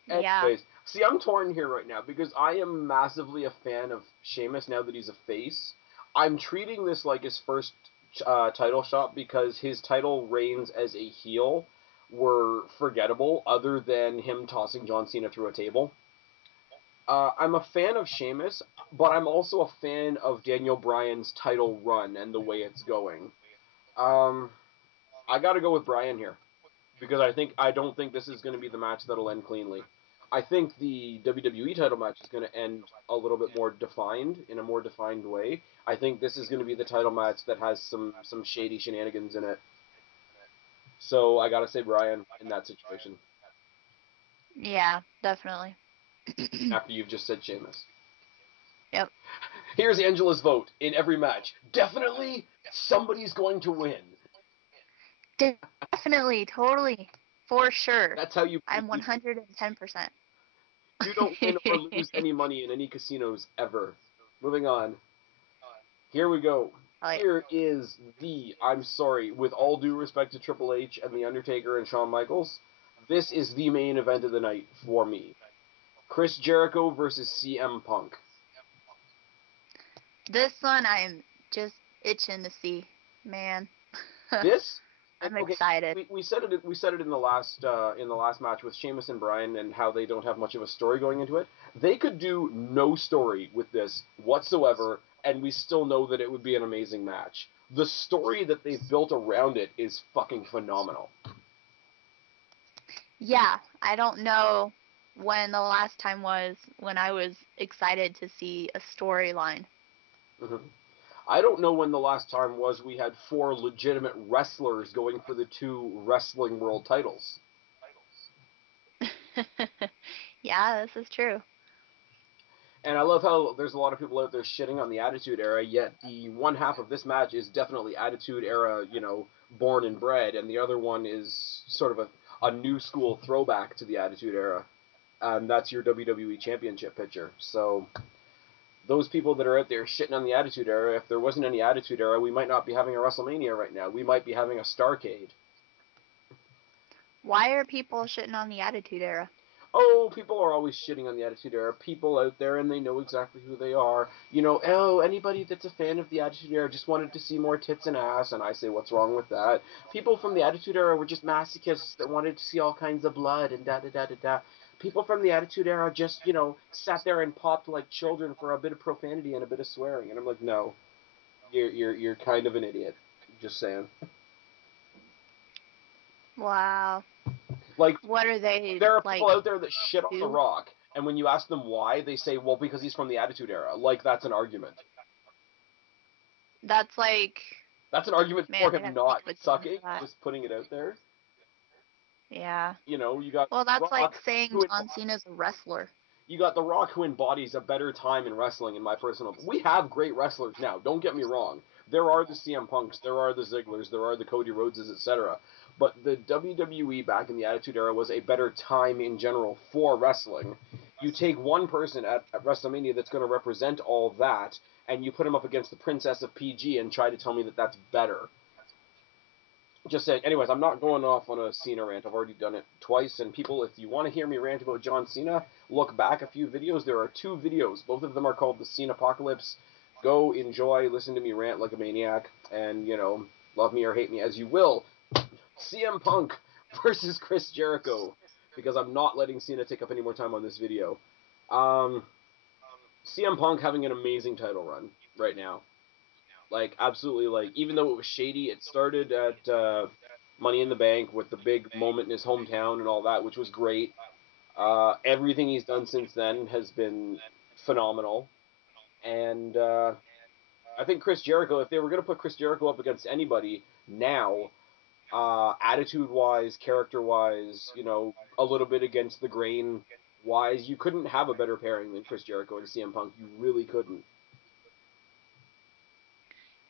Yeah. Anyways, see, I'm torn here right now because I am massively a fan of Sheamus now that he's a face. I'm treating this like his first title shot because his title reigns as a heel were forgettable, other than him tossing John Cena through a table. I'm a fan of Sheamus, but I'm also a fan of Daniel Bryan's title run and the way it's going. Um, I got to go with Bryan here because I don't think this is going to be the match that'll end cleanly. I think the WWE title match is going to end a little bit more defined in a more defined way. I think this is going to be the title match that has some shady shenanigans in it. So I got to say Bryan in that situation Yeah, definitely. after you've just said Sheamus. Yep. Here's Angela's vote in every match. Definitely somebody's going to win. Definitely, totally, for sure. That's how you I'm break even. 110%. You don't win or lose any money in any casinos ever. Moving on. Here we go. Oh, yeah. Here is I'm sorry, with all due respect to Triple H and The Undertaker and Shawn Michaels, this is the main event of the night for me. Chris Jericho versus CM Punk. This one I'm just itching to see, man. This, I'm okay, excited. we said it in the last match with Sheamus and Bryan and how they don't have much of a story going into it. They could do no story with this whatsoever, and we still know that it would be an amazing match. The story that they've built around it is fucking phenomenal. Yeah, I don't know when the last time was when I was excited to see a storyline. Mm-hmm. I don't know when the last time was we had 4 legitimate wrestlers going for the 2 wrestling world titles. Yeah, this is true. And I love how there's a lot of people out there shitting on the Attitude Era, yet the one half of this match is definitely Attitude Era, born and bred, and the other one is sort of a new school throwback to the Attitude Era. And that's your WWE Championship picture. So those people that are out there shitting on the Attitude Era, if there wasn't any Attitude Era, we might not be having a WrestleMania right now. We might be having a Starrcade. Why are people shitting on the Attitude Era? Oh, people are always shitting on the Attitude Era. People out there, and they know exactly who they are. Anybody that's a fan of the Attitude Era just wanted to see more tits and ass, and I say, what's wrong with that? People from the Attitude Era were just masochists that wanted to see all kinds of blood and da-da-da-da-da. People from the Attitude Era just, sat there and popped like children for a bit of profanity and a bit of swearing. And I'm like, no. you're kind of an idiot. Just saying. Wow. Like, What are they, there are like, people out there that shit on The do? Rock, and when you ask them why, they say, well, because he's from the Attitude Era. Like, that's an argument. That's like, That's an argument man, for they'd him have to think not of a term sucking, for that. just putting it out there. Yeah. You know, you got Well, The that's like Rock, saying who John Cena's a wrestler. you got The Rock, who embodies a better time in wrestling, in my personal. We have great wrestlers now. Don't get me wrong. There are the CM Punks, there are the Zigglers, there are the Cody Rhodeses, etc. But the WWE back in the Attitude Era was a better time in general for wrestling. You take one person at WrestleMania that's going to represent all that, and you put him up against the Princess of PG and try to tell me that that's better. Just saying. Anyways, I'm not going off on a Cena rant. I've already done it twice. And people, if you want to hear me rant about John Cena, look back a few videos. There are 2 videos. Both of them are called The Cena Apocalypse. Go, enjoy, listen to me rant like a maniac, and, you know, love me or hate me as you will. CM Punk versus Chris Jericho, because I'm not letting Cena take up any more time on this video. CM Punk having an amazing title run right now. Like, absolutely, like, even though it was shady, it started at Money in the Bank with the big moment in his hometown and all that, which was great. Everything he's done since then has been phenomenal. And I think Chris Jericho, if they were going to put Chris Jericho up against anybody now, attitude-wise, character-wise, you know, a little bit against the grain-wise, you couldn't have a better pairing than Chris Jericho and CM Punk. You really couldn't.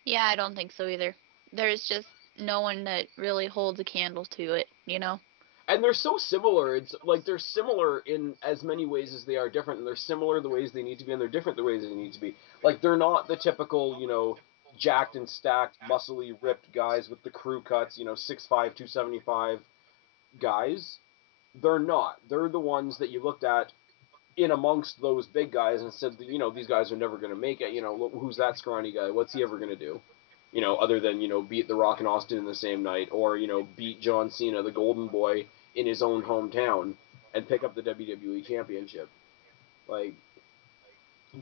Yeah, I don't think so either. There's just no one that really holds a candle to it, you know? And they're so similar. It's like they're similar in as many ways as they are different, and they're similar the ways they need to be, and they're different the ways they need to be. Like, they're not the typical, you know, jacked and stacked, muscly, ripped guys with the crew cuts, you know, 6'5", 275 guys. They're not. They're the ones that you looked at in amongst those big guys and said, you know, these guys are never going to make it. You know, who's that scrawny guy? What's he ever going to do? You know, other than, you know, beat The Rock and Austin in the same night, or, you know, beat John Cena, the Golden Boy, in his own hometown and pick up the WWE Championship. Like,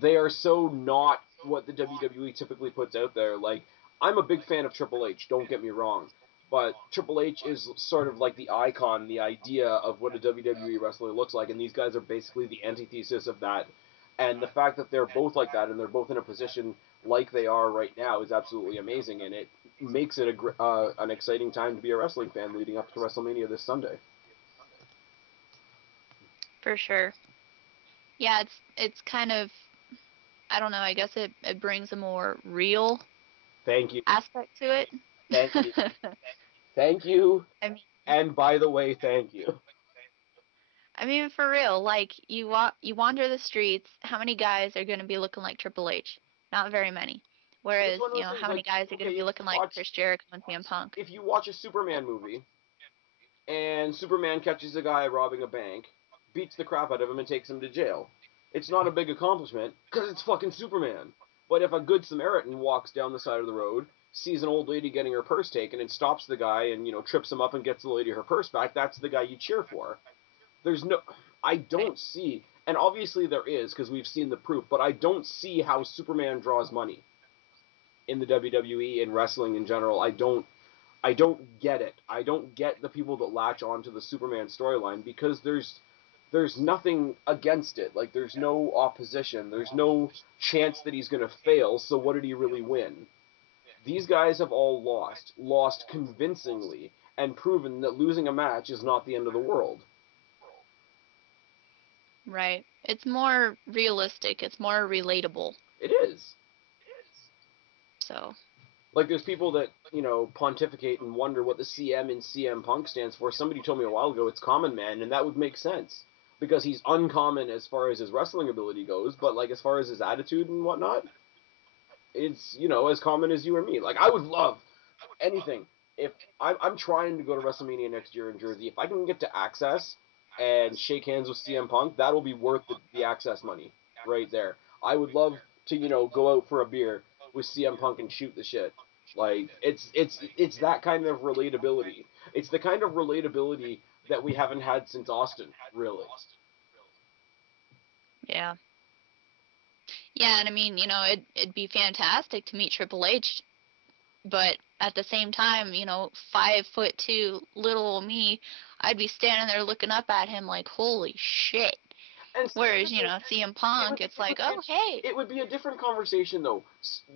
they are so not what the WWE typically puts out there. Like, I'm a big fan of Triple H, don't get me wrong. But Triple H is sort of like the icon, the idea of what a WWE wrestler looks like, and these guys are basically the antithesis of that. And the fact that they're both like that and they're both in a position like they are right now is absolutely amazing, and it makes it an exciting time to be a wrestling fan leading up to WrestleMania this Sunday. For sure. Yeah, it's kind of, I don't know, I guess it brings a more real Thank you. aspect to it. Thank you. Thank you. I mean, And by the way, thank you. for real, like you wander the streets, how many guys are going to be looking like Triple H? Not very many. It's Whereas, one of you those know, things how many like, guys are going okay, to be looking like Chris Jericho and CM Punk? if you watch a Superman movie and Superman catches a guy robbing a bank, beats the crap out of him and takes him to jail, it's not a big accomplishment because it's fucking Superman. But if a good Samaritan walks down the side of the road, sees an old lady getting her purse taken and stops the guy and, you know, trips him up and gets the lady her purse back, that's the guy you cheer for. There's no, I don't see, and obviously there is because we've seen the proof, but I don't see how Superman draws money in the WWE and wrestling in general. I don't get it. I don't get the people that latch onto the Superman storyline because there's nothing against it. Like, there's no opposition. There's no chance that he's going to fail, so what did he really win? These guys have all lost convincingly, and proven that losing a match is not the end of the world. Right. It's more realistic. It's more relatable. It is. So. Like, there's people that, you know, pontificate and wonder what the CM in CM Punk stands for. Somebody told me a while ago it's Common Man, and that would make sense. Because he's uncommon as far as his wrestling ability goes, but, like, as far as his attitude and whatnot, it's, you know, as common as you or me. Like, I would love anything. If I'm trying to go to WrestleMania next year in Jersey, if I can get to Access and shake hands with CM Punk, that'll be worth the Access money right there. I would love to, you know, go out for a beer with CM Punk and shoot the shit. Like, it's that kind of relatability. It's the kind of relatability that we haven't had since Austin, really. Yeah. Yeah, and I mean, you know, it'd be fantastic to meet Triple H, but at the same time, you know, 5'2" little me, I'd be standing there looking up at him like, holy shit. And see, Whereas, you know, CM Punk, it's like, oh, hey. it would be a different conversation, though.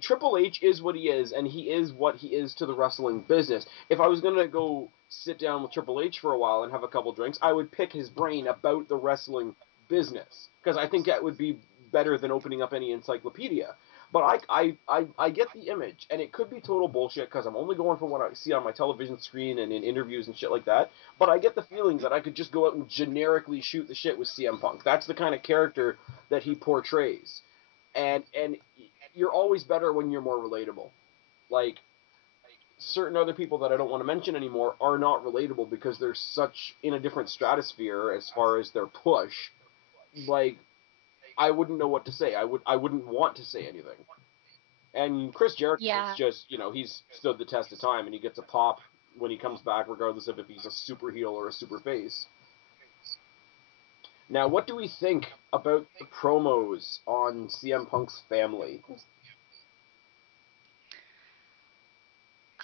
Triple H is what he is, and he is what he is to the wrestling business. If I was going to go sit down with Triple H for a while and have a couple drinks, I would pick his brain about the wrestling business, because I think that would be better than opening up any encyclopedia. But I get the image, and it could be total bullshit because I'm only going for what I see on my television screen and in interviews and shit like that. But I get the feeling that I could just go out and generically shoot the shit with CM Punk. That's the kind of character that he portrays, and you're always better when you're more relatable. Like certain other people that I don't want to mention anymore are not relatable because they're such in a different stratosphere as far as their push. Like I wouldn't know what to say. I wouldn't want to say anything. And Chris Jericho is Yeah. just, he's stood the test of time, and he gets a pop when he comes back, regardless of if he's a super heel or a super face. Now, what do we think about the promos on CM Punk's family?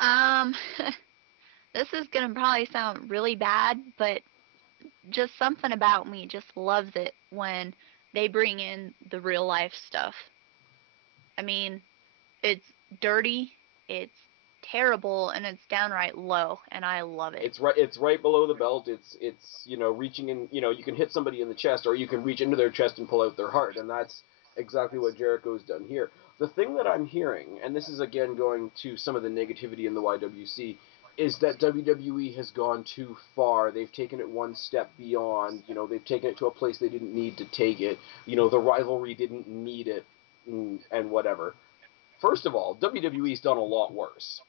Um, this is gonna probably sound really bad, but just something about me just loves it when they bring in the real life stuff. I mean, it's dirty, it's terrible, and it's downright low, and I love it. It's right below the belt. It's reaching in. You can hit somebody in the chest, or you can reach into their chest and pull out their heart, and that's exactly what Jericho's done here. The thing that I'm hearing, and this is again going to some of the negativity in the YWC, is that WWE has gone too far. They've taken it one step beyond. They've taken it to a place they didn't need to take it. The rivalry didn't need it, and whatever. First of all, WWE's done a lot worse.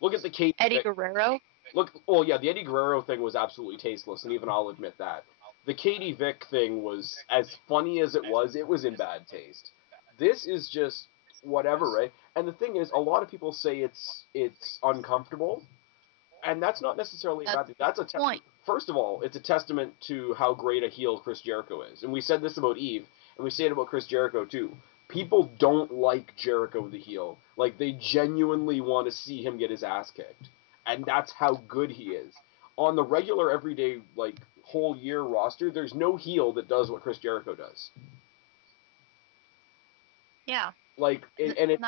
Look at the Katie Eddie Guerrero? the Eddie Guerrero thing was absolutely tasteless, and even I'll admit that. The Katie Vick thing was as funny as it was in bad taste. This is just whatever, right? And the thing is, a lot of people say it's uncomfortable, and that's not necessarily a bad thing. That's a point. First of all, it's a testament to how great a heel Chris Jericho is, and we said this about Eve, and we say it about Chris Jericho too. People don't like Jericho the heel. Like, they genuinely want to see him get his ass kicked. And that's how good he is. On the regular, everyday, like, whole year roster, there's no heel that does what Chris Jericho does. Yeah. Like, it's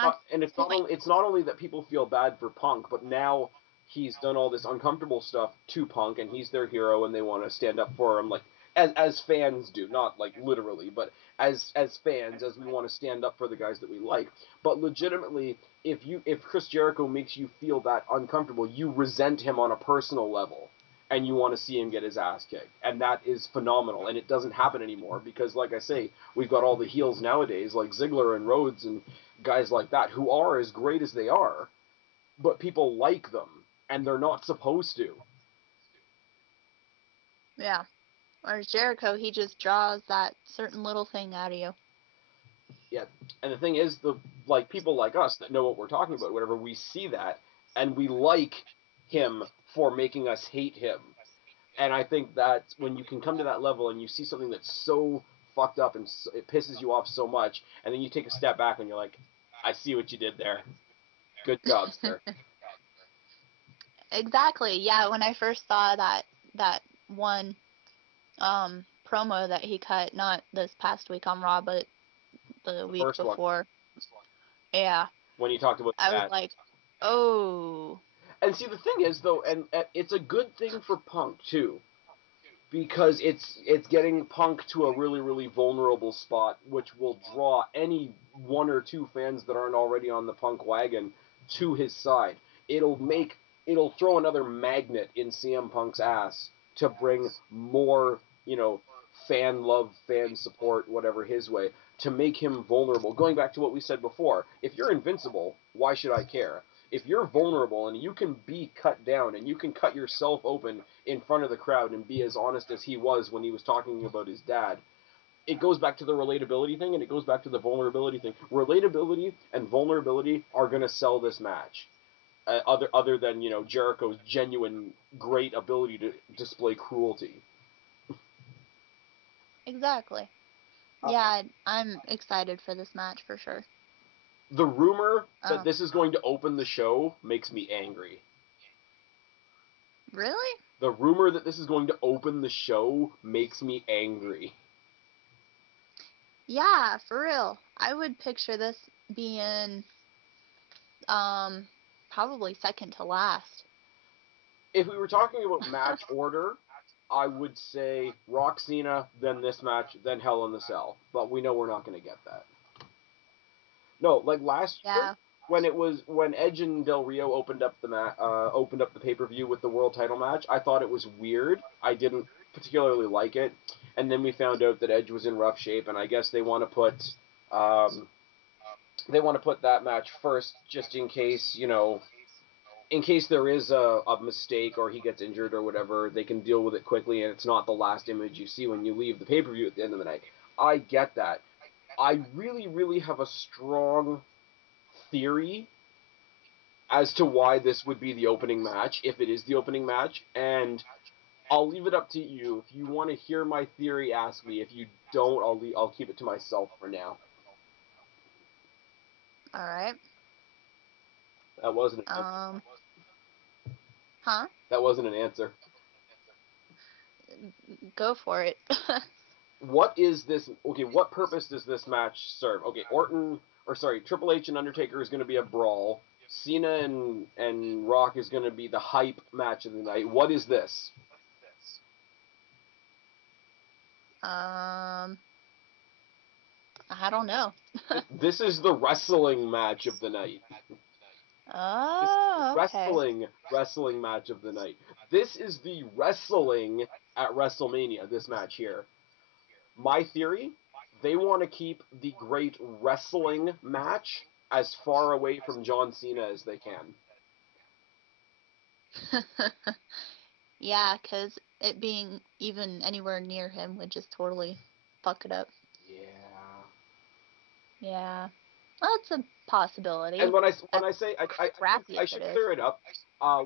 not only that people feel bad for Punk, but now he's done all this uncomfortable stuff to Punk, and he's their hero, and they want to stand up for him, like, as fans do, not like literally, but as fans, as we want to stand up for the guys that we like. But legitimately, if Chris Jericho makes you feel that uncomfortable, you resent him on a personal level, and you want to see him get his ass kicked, and that is phenomenal. And it doesn't happen anymore because, like I say, we've got all the heels nowadays, like Ziggler and Rhodes and guys like that, who are as great as they are, but people like them, and they're not supposed to. Yeah. Whereas Jericho, he just draws that certain little thing out of you. Yeah, and the thing is, people like us that know what we're talking about, whatever, we see that, and we like him for making us hate him. And I think that when you can come to that level and you see something that's so fucked up and it pisses you off so much, and then you take a step back and you're like, I see what you did there. Good job, sir. Exactly. Yeah, when I first saw that one promo that he cut, not this past week on Raw, but the week before. One. Yeah. When he talked about I was like, oh. And see, the thing is, though, and it's a good thing for Punk, too, because it's getting Punk to a really, really vulnerable spot, which will draw any one or two fans that aren't already on the Punk wagon to his side. It'll throw another magnet in CM Punk's ass to bring more, fan love, fan support, whatever his way, to make him vulnerable. Going back to what we said before, if you're invincible, why should I care? If you're vulnerable and you can be cut down and you can cut yourself open in front of the crowd and be as honest as he was when he was talking about his dad, it goes back to the relatability thing, and it goes back to the vulnerability thing. Relatability and vulnerability are going to sell this match. Other than, Jericho's genuine great ability to display cruelty. Exactly. Yeah, I'm excited for this match for sure. The rumor that this is going to open the show makes me angry. Really? The rumor that this is going to open the show makes me angry. Yeah, for real. I would picture this being probably second to last. If we were talking about match order, I would say Rock Cena, then this match, then Hell in the Cell. But we know we're not going to get that. No, like last year when Edge and Del Rio opened up the pay-per-view with the world title match, I thought it was weird. I didn't particularly like it, and then we found out that Edge was in rough shape, and I guess they want to put that match first, just in case, in case there is a mistake or he gets injured or whatever, they can deal with it quickly, and it's not the last image you see when you leave the pay-per-view at the end of the night. I get that. I really, really have a strong theory as to why this would be the opening match, if it is the opening match, and I'll leave it up to you. If you want to hear my theory, ask me. If you don't, I'll keep it to myself for now. All right. That wasn't an answer. Huh? That wasn't an answer. Go for it. What is this? Okay, what purpose does this match serve? Okay, Triple H and Undertaker is going to be a brawl. Cena and Rock is going to be the hype match of the night. What is this? I don't know. This is the wrestling match of the night. Oh, okay. Wrestling match of the night. This is the wrestling at WrestleMania, this match here. My theory, they want to keep the great wrestling match as far away from John Cena as they can. Yeah, because it being even anywhere near him would just totally fuck it up. Yeah. Yeah. Well, it's a possibility. And when I say I should it clear it up.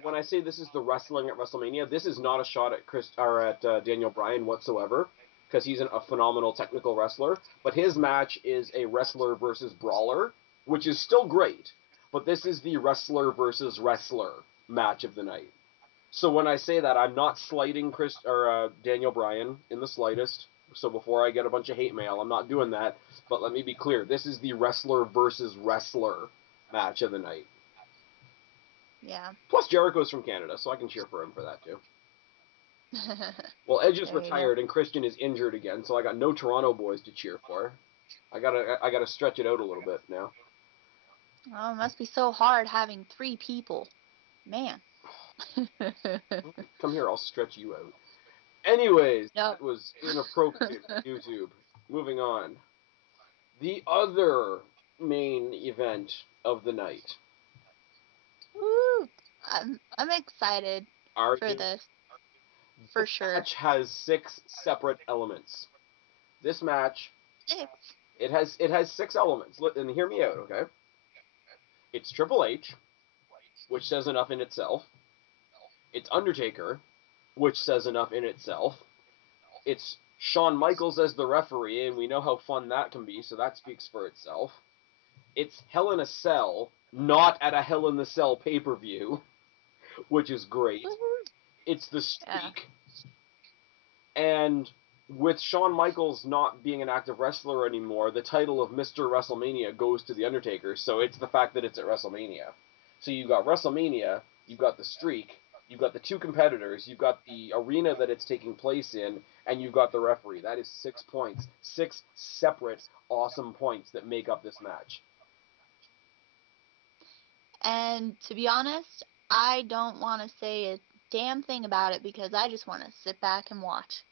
When I say this is the wrestling at WrestleMania, this is not a shot at Daniel Bryan whatsoever, because he's a phenomenal technical wrestler. But his match is a wrestler versus brawler, which is still great. But this is the wrestler versus wrestler match of the night. So when I say that, I'm not slighting Daniel Bryan in the slightest. So before I get a bunch of hate mail, I'm not doing that. But let me be clear. This is the wrestler versus wrestler match of the night. Yeah. Plus, Jericho's from Canada, so I can cheer for him for that, too. Well, Edge is retired, and Christian is injured again, so I got no Toronto boys to cheer for. I gotta stretch it out a little bit now. Oh, it must be so hard having 3 people. Man. Come here, I'll stretch you out. Anyways, Nope. That was inappropriate YouTube. Moving on. The other main event of the night. Woo! I'm excited for this. For sure. This match has 6 separate elements. This match, 6. it has 6 elements. And hear me out, okay? It's Triple H, which says enough in itself. It's Undertaker, which says enough in itself. It's Shawn Michaels as the referee, and we know how fun that can be, so that speaks for itself. It's Hell in a Cell, not at a Hell in the Cell pay-per-view, which is great. It's the streak. Yeah. And with Shawn Michaels not being an active wrestler anymore, the title of Mr. WrestleMania goes to The Undertaker, so it's the fact that it's at WrestleMania. So you've got WrestleMania, you've got the streak, you've got the 2 competitors, you've got the arena that it's taking place in, and you've got the referee. That is 6 points. 6 separate, awesome points that make up this match. And to be honest, I don't want to say a damn thing about it because I just want to sit back and watch.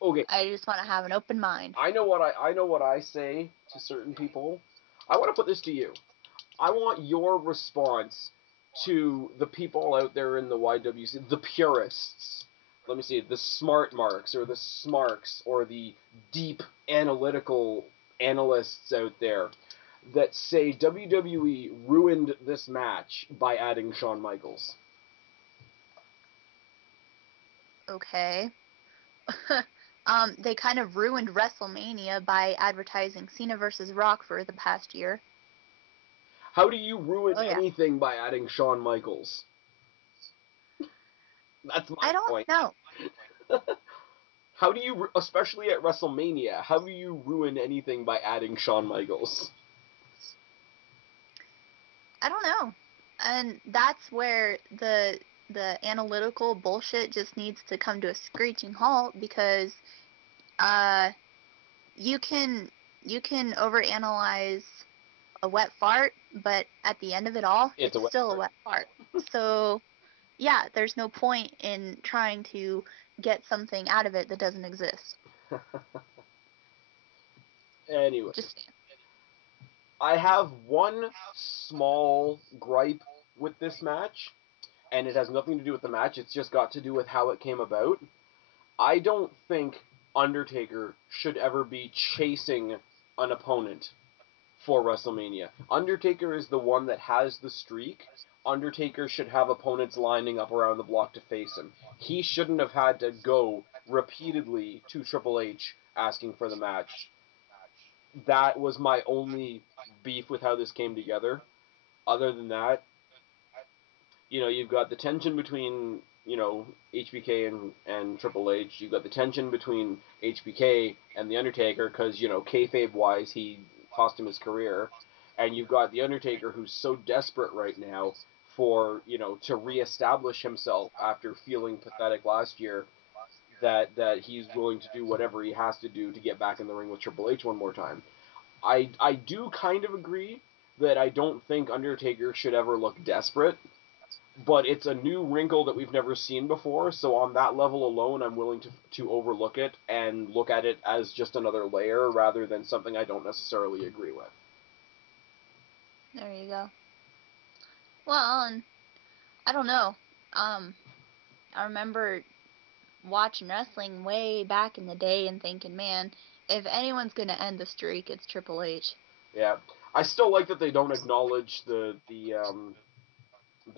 Okay. I just want to have an open mind. I know what I say to certain people. I want to put this to you. I want your response to the people out there in the YWC, the purists. Let me see, the smart marks or the smarks or the deep analytical analysts out there that say WWE ruined this match by adding Shawn Okay. They kind of ruined WrestleMania by advertising Cena versus Rock for the past year. How do you ruin Oh, yeah. anything by adding Shawn Michaels? That's my I don't point. know. How do you, especially at WrestleMania, how do you ruin anything by adding Shawn Michaels? I don't know. And that's where the analytical bullshit just needs to come to a screeching halt, because you can overanalyze a wet fart, but at the end of it all, it's still a wet fart. So, yeah, there's no point in trying to get something out of it that doesn't exist. Anyway. Just saying. I have one small gripe with this match, and it has nothing to do with the match, it's just got to do with how it came about. I don't think Undertaker should ever be chasing an opponent for WrestleMania. Undertaker is the one that has the streak. Undertaker should have opponents lining up around the block to face him. He shouldn't have had to go repeatedly to Triple H asking for the match. That was my only beef with how this came together. Other than that, you've got the tension between, HBK and Triple H. You've got the tension between HBK and The Undertaker because, kayfabe-wise, he cost him his career. And you've got The Undertaker who's so desperate right now for, to reestablish himself after feeling pathetic last year that he's willing to do whatever he has to do to get back in the ring with Triple H one more time. I do kind of agree that I don't think Undertaker should ever look desperate, but it's a new wrinkle that we've never seen before, so on that level alone, I'm willing to overlook it and look at it as just another layer rather than something I don't necessarily agree with. There you go. Well, and I don't know. I remember watching wrestling way back in the day and thinking, man, if anyone's going to end the streak, it's Triple H. Yeah. I still like that they don't acknowledge the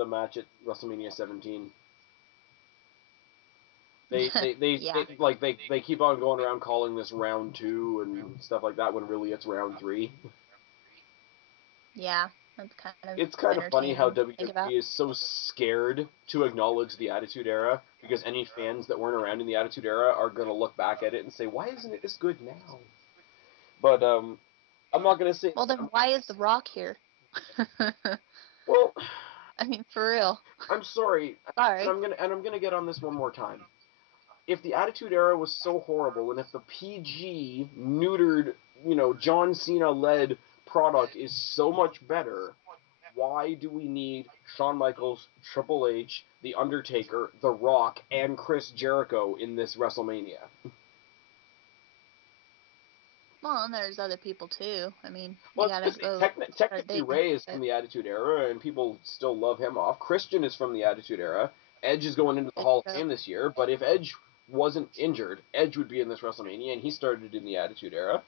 match at WrestleMania 17. They Yeah. they keep on going around calling this round 2 and stuff like that when really it's round 3. Yeah, that's kind of It's kind of funny how to think about. WWE is so scared to acknowledge the Attitude Era because any fans that weren't around in the Attitude Era are going to look back at it and say, "Why isn't it this good now?" But I'm not going to say. Well, then why is The Rock here? Well, I mean, for real. I'm sorry. Sorry. And I'm gonna get on this one more time. If the Attitude Era was so horrible, and if the PG neutered, John Cena led product is so much better, why do we need Shawn Michaels, Triple H, The Undertaker, The Rock, and Chris Jericho in this WrestleMania? Well, and there's other people too. I mean, Well, you gotta go. technically Ray is from the Attitude Era, and people still love him off. Christian is from the Attitude Era. Edge is going into the Hall of Fame this year, but if Edge wasn't injured, Edge would be in this WrestleMania, and he started in the Attitude Era.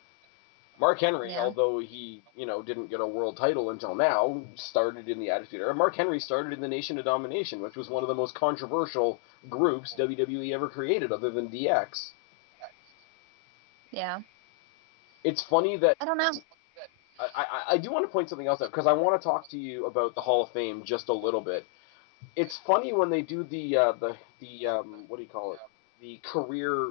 Mark Henry, although he, didn't get a world title until now, started in the Attitude Era. Mark Henry started in the Nation of Domination, which was one of the most controversial groups WWE ever created, other than DX. Yeah. It's funny that... I don't know. I do want to point something else out, because I want to talk to you about the Hall of Fame just a little bit. It's funny when they do the what do you call it? The career,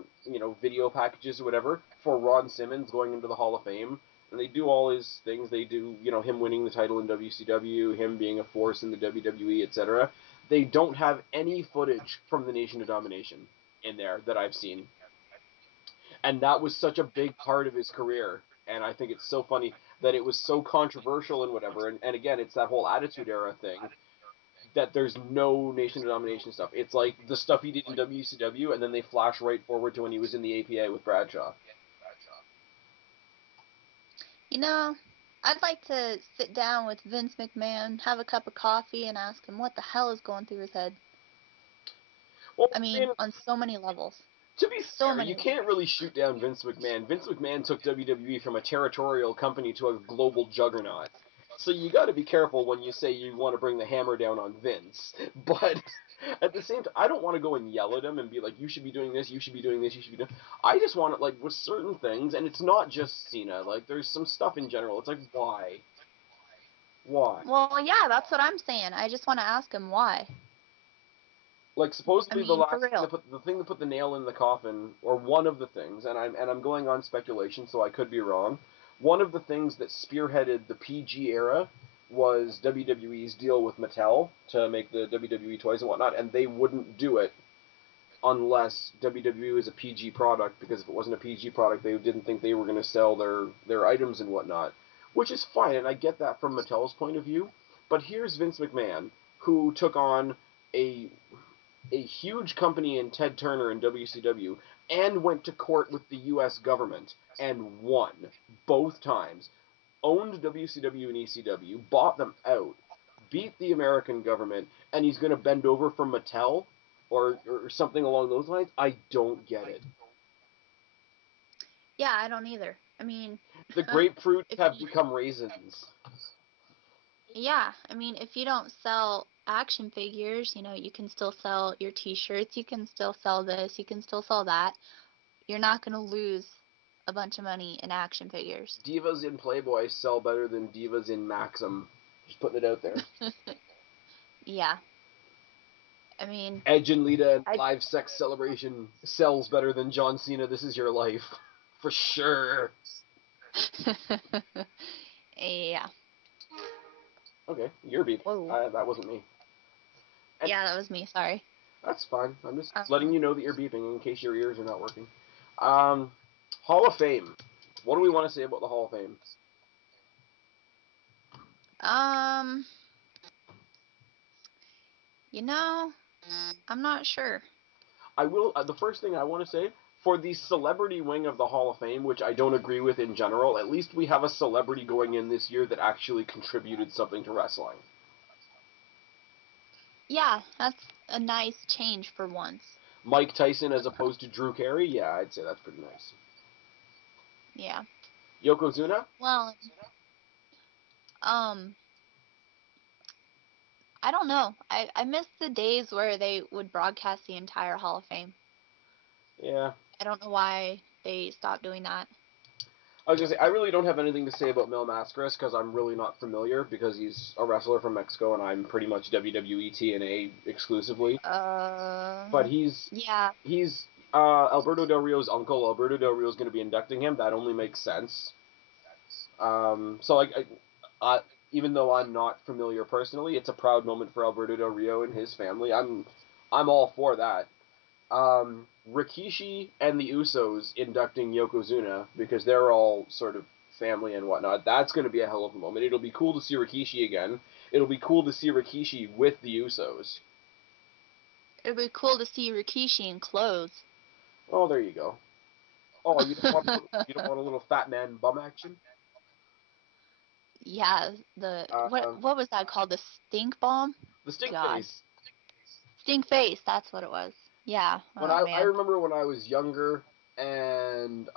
video packages or whatever for Ron Simmons going into the Hall of Fame. And they do all his things. They do, him winning the title in WCW, him being a force in the WWE, etc. They don't have any footage from the Nation of Domination in there that I've seen. And that was such a big part of his career. And I think it's so funny that it was so controversial and whatever. And again, it's that whole Attitude Era thing, that there's no Nation of Domination stuff. It's like the stuff he did in WCW, and then they flash right forward to when he was in the APA with Bradshaw. I'd like to sit down with Vince McMahon, have a cup of coffee, and ask him what the hell is going through his head. Well, I mean, on so many levels. To be fair, you can't really shoot down Vince McMahon. Vince McMahon took WWE from a territorial company to a global juggernaut. So you got to be careful when you say you want to bring the hammer down on Vince. But at the same time, I don't want to go and yell at him and be like, you should be doing this, you should be doing this, you should be doing. I just want it like with certain things, and it's not just Cena. Like there's some stuff in general. It's like why, why? Well, yeah, that's what I'm saying. I just want to ask him why. Like I supposedly the mean, for last thing real. that put the nail in the coffin, or one of the things, and I'm going on speculation, so I could be wrong. One of the things that spearheaded the PG era was WWE's deal with Mattel to make the WWE toys and whatnot, and they wouldn't do it unless WWE was a PG product, because if it wasn't a PG product, they didn't think they were going to sell their items and whatnot, which is fine, and I get that from Mattel's point of view. But here's Vince McMahon, who took on a huge company in Ted Turner in WCW and went to court with the U.S. government and won both times, owned WCW and ECW, bought them out, beat the American government, and he's going to bend over for Mattel or something along those lines. I don't get it. Yeah, I don't either. I mean, The grapefruits if have you, become raisins. yeah, I mean, if you don't sell action figures, you can still sell your t-shirts, you can still sell this, you can still sell that. You're not going to lose a bunch of money in action figures. Divas in Playboy sell better than divas in Maxim. Just putting it out there. Yeah. I mean, Edge and Lita and I Live Sex Celebration sells better than John Cena. This is your life, for sure. yeah. Okay, you're beeping. Whoa. That wasn't me. And Yeah, that was me. Sorry. that's fine. I'm just letting Um, you know that you're beeping in case your ears are not working. Um, Hall of Fame. What do we want to say about the Hall of Fame? um, you know, I'm not sure. I will. The first thing I want to say, for the celebrity wing of the Hall of Fame, which I don't agree with in general, at least we have a celebrity going in this year that actually contributed something to wrestling. Yeah, that's a nice change for once. Mike Tyson as opposed to Drew Carey, yeah, I'd say that's pretty nice. Yeah. Yokozuna, Well, um, I don't know. I miss the days where they would broadcast the entire Hall of Fame. yeah. I don't know why they stopped doing that. I was gonna say I really don't have anything to say about Mil Mascaras because I'm really not familiar because he's a wrestler from Mexico and I'm pretty much WWE TNA exclusively. But Yeah. he's Alberto Del Rio's uncle. Alberto Del Rio's going to be inducting him. That only makes sense. So even though I'm not familiar personally, it's a proud moment for Alberto Del Rio and his family. I'm all for that. Rikishi and the Usos inducting Yokozuna because they're all sort of family and whatnot. That's going to be a hell of a moment. It'll be cool to see Rikishi again. It'll be cool to see Rikishi with the Usos. It'd be cool to see Rikishi in clothes. Oh, there you go. Oh, you don't want a little fat man bum action? Yeah, the Um, what was that called? The stink bomb? the stink God. face. Stink face, that's what it was. Yeah. When Oh I man. remember when I was younger and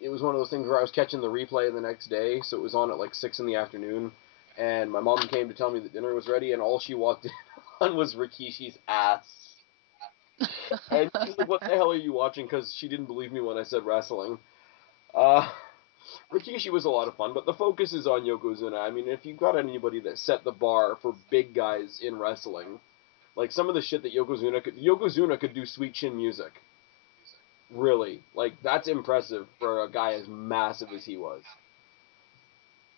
it was one of those things where I was catching the replay the next day, so it was on at like 6 in the afternoon, and my mom came to tell me that dinner was ready, and all she walked in on was Rikishi's ass. And she's like, "What the hell are you watching?" Because she didn't believe me when I said wrestling. Uh, Rikishi was a lot of fun, but the focus is on Yokozuna. I mean, if you've got anybody that set the bar for big guys in wrestling, like some of the shit that Yokozuna could do sweet chin music. Really, like that's impressive for a guy as massive as he was.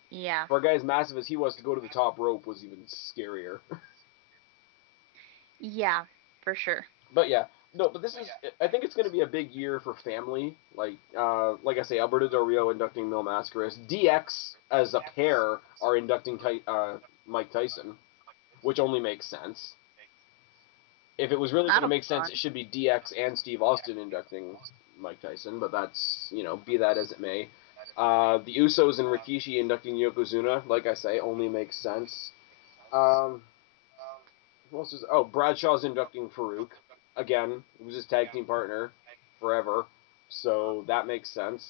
Yeah. For a guy as massive as he was to go to the top rope was even scarier. Yeah, for sure. But yeah, no, but this is. I think it's going to be a big year for family. Like I say, Alberto Del Rio inducting Mil Mascaras. DX as a pair are inducting Mike Tyson, which only makes sense. If it was really going to That'll make be sense, it fun. should be DX and Steve Austin inducting Mike Tyson. But that's be that as it may. The Usos and Rikishi inducting Yokozuna, like I say, only makes sense. Um, who else is? Oh, Bradshaw's inducting Farouk again. He was his tag team partner forever, so that makes sense.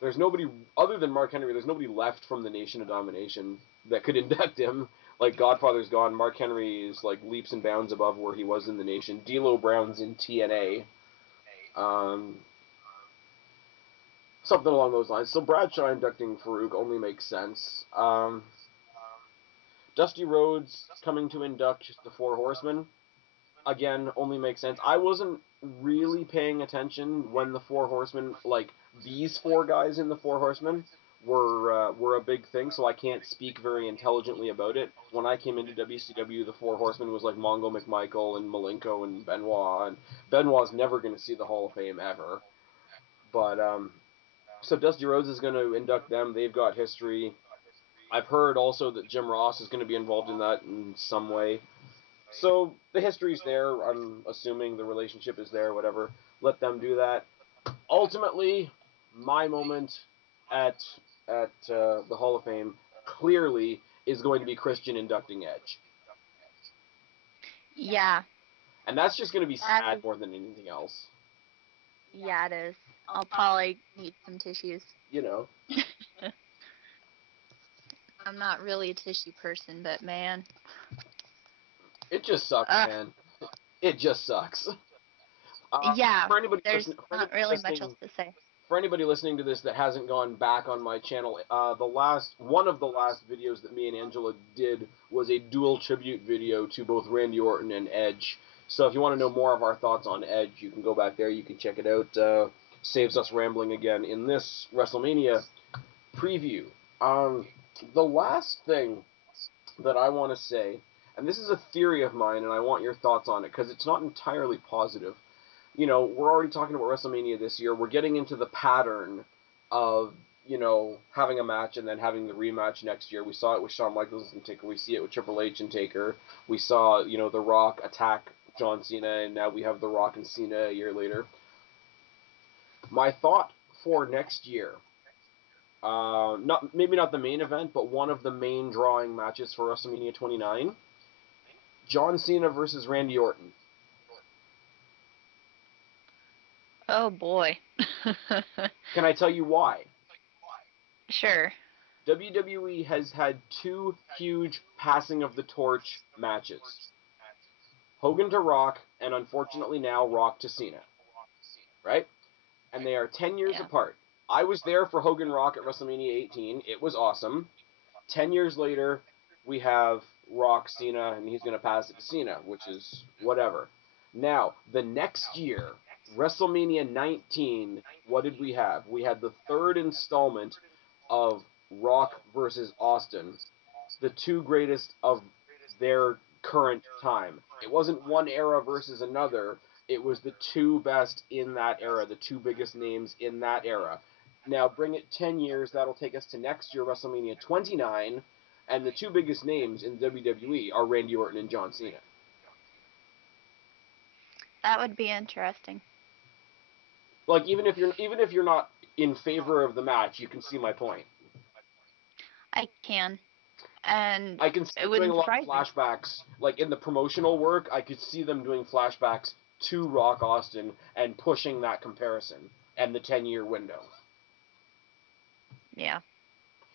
There's nobody other than Mark Henry. There's nobody left from the Nation of Domination that could induct him. Like, Godfather's gone. Mark Henry is, like, leaps and bounds above where he was in the nation. D'Lo Brown's in TNA. Something along those lines. So Bradshaw inducting Farouk only makes sense. Dusty Rhodes coming to induct the Four Horsemen, again, only makes sense. I wasn't really paying attention when the Four Horsemen, like, these four guys in the Four Horsemen, were a big thing, so I can't speak very intelligently about it. When I came into WCW, the Four Horsemen was like Mongo McMichael and Malenko and Benoit, and Benoit's never going to see the Hall of Fame ever. But, so Dusty Rhodes is going to induct them. They've got history. I've heard also that Jim Ross is going to be involved in that in some way. So the history's there. I'm assuming the relationship is there, whatever. Let them do that. Ultimately, my moment at the Hall of Fame clearly is going to be Christian inducting Edge. Yeah. And that's just going to be sad more than anything else. Yeah, it is. I'll probably need some tissues. You know. I'm not really a tissue person, but man. It just sucks, man. It just sucks. Yeah, for anybody there's not really much else to say. For anybody listening to this that hasn't gone back on my channel, one of the last videos that me and Angela did was a dual tribute video to both Randy Orton and Edge. So if you want to know more of our thoughts on Edge, you can go back there, you can check it out. Saves us rambling again in this WrestleMania preview. The last thing that I want to say, and this is a theory of mine, and I want your thoughts on it, because it's not entirely positive. You know, we're already talking about WrestleMania this year. We're getting into the pattern of, you know, having a match and then having the rematch next year. We saw it with Shawn Michaels and Taker. We see it with Triple H and Taker. We saw, you know, The Rock attack John Cena, and now we have The Rock and Cena a year later. My thought for next year, maybe not the main event, but one of the main drawing matches for WrestleMania 29, John Cena versus Randy Orton. Oh boy. Can I tell you why? Sure. WWE has had two huge passing of the torch matches. Hogan to Rock, and unfortunately now Rock to Cena. Right? And they are 10 years apart. I was there for Hogan Rock at WrestleMania 18. It was awesome. 10 years later, we have Rock Cena, and he's going to pass it to Cena, which is whatever. Now, the next year, WrestleMania 19, what did we have? We had the third installment of Rock versus Austin, the two greatest of their current time. It wasn't one era versus another. It was the two best in that era, the two biggest names in that era. Now, bring it 10 years, that'll take us to next year, WrestleMania 29, and the two biggest names in WWE are Randy Orton and John Cena. That would be interesting. Like, even if you're not in favor of the match, you can see my point. I can. And I can see it doing a lot surprise of flashbacks. Like, in the promotional work, I could see them doing flashbacks to Rock Austin and pushing that comparison and the 10-year window. Yeah.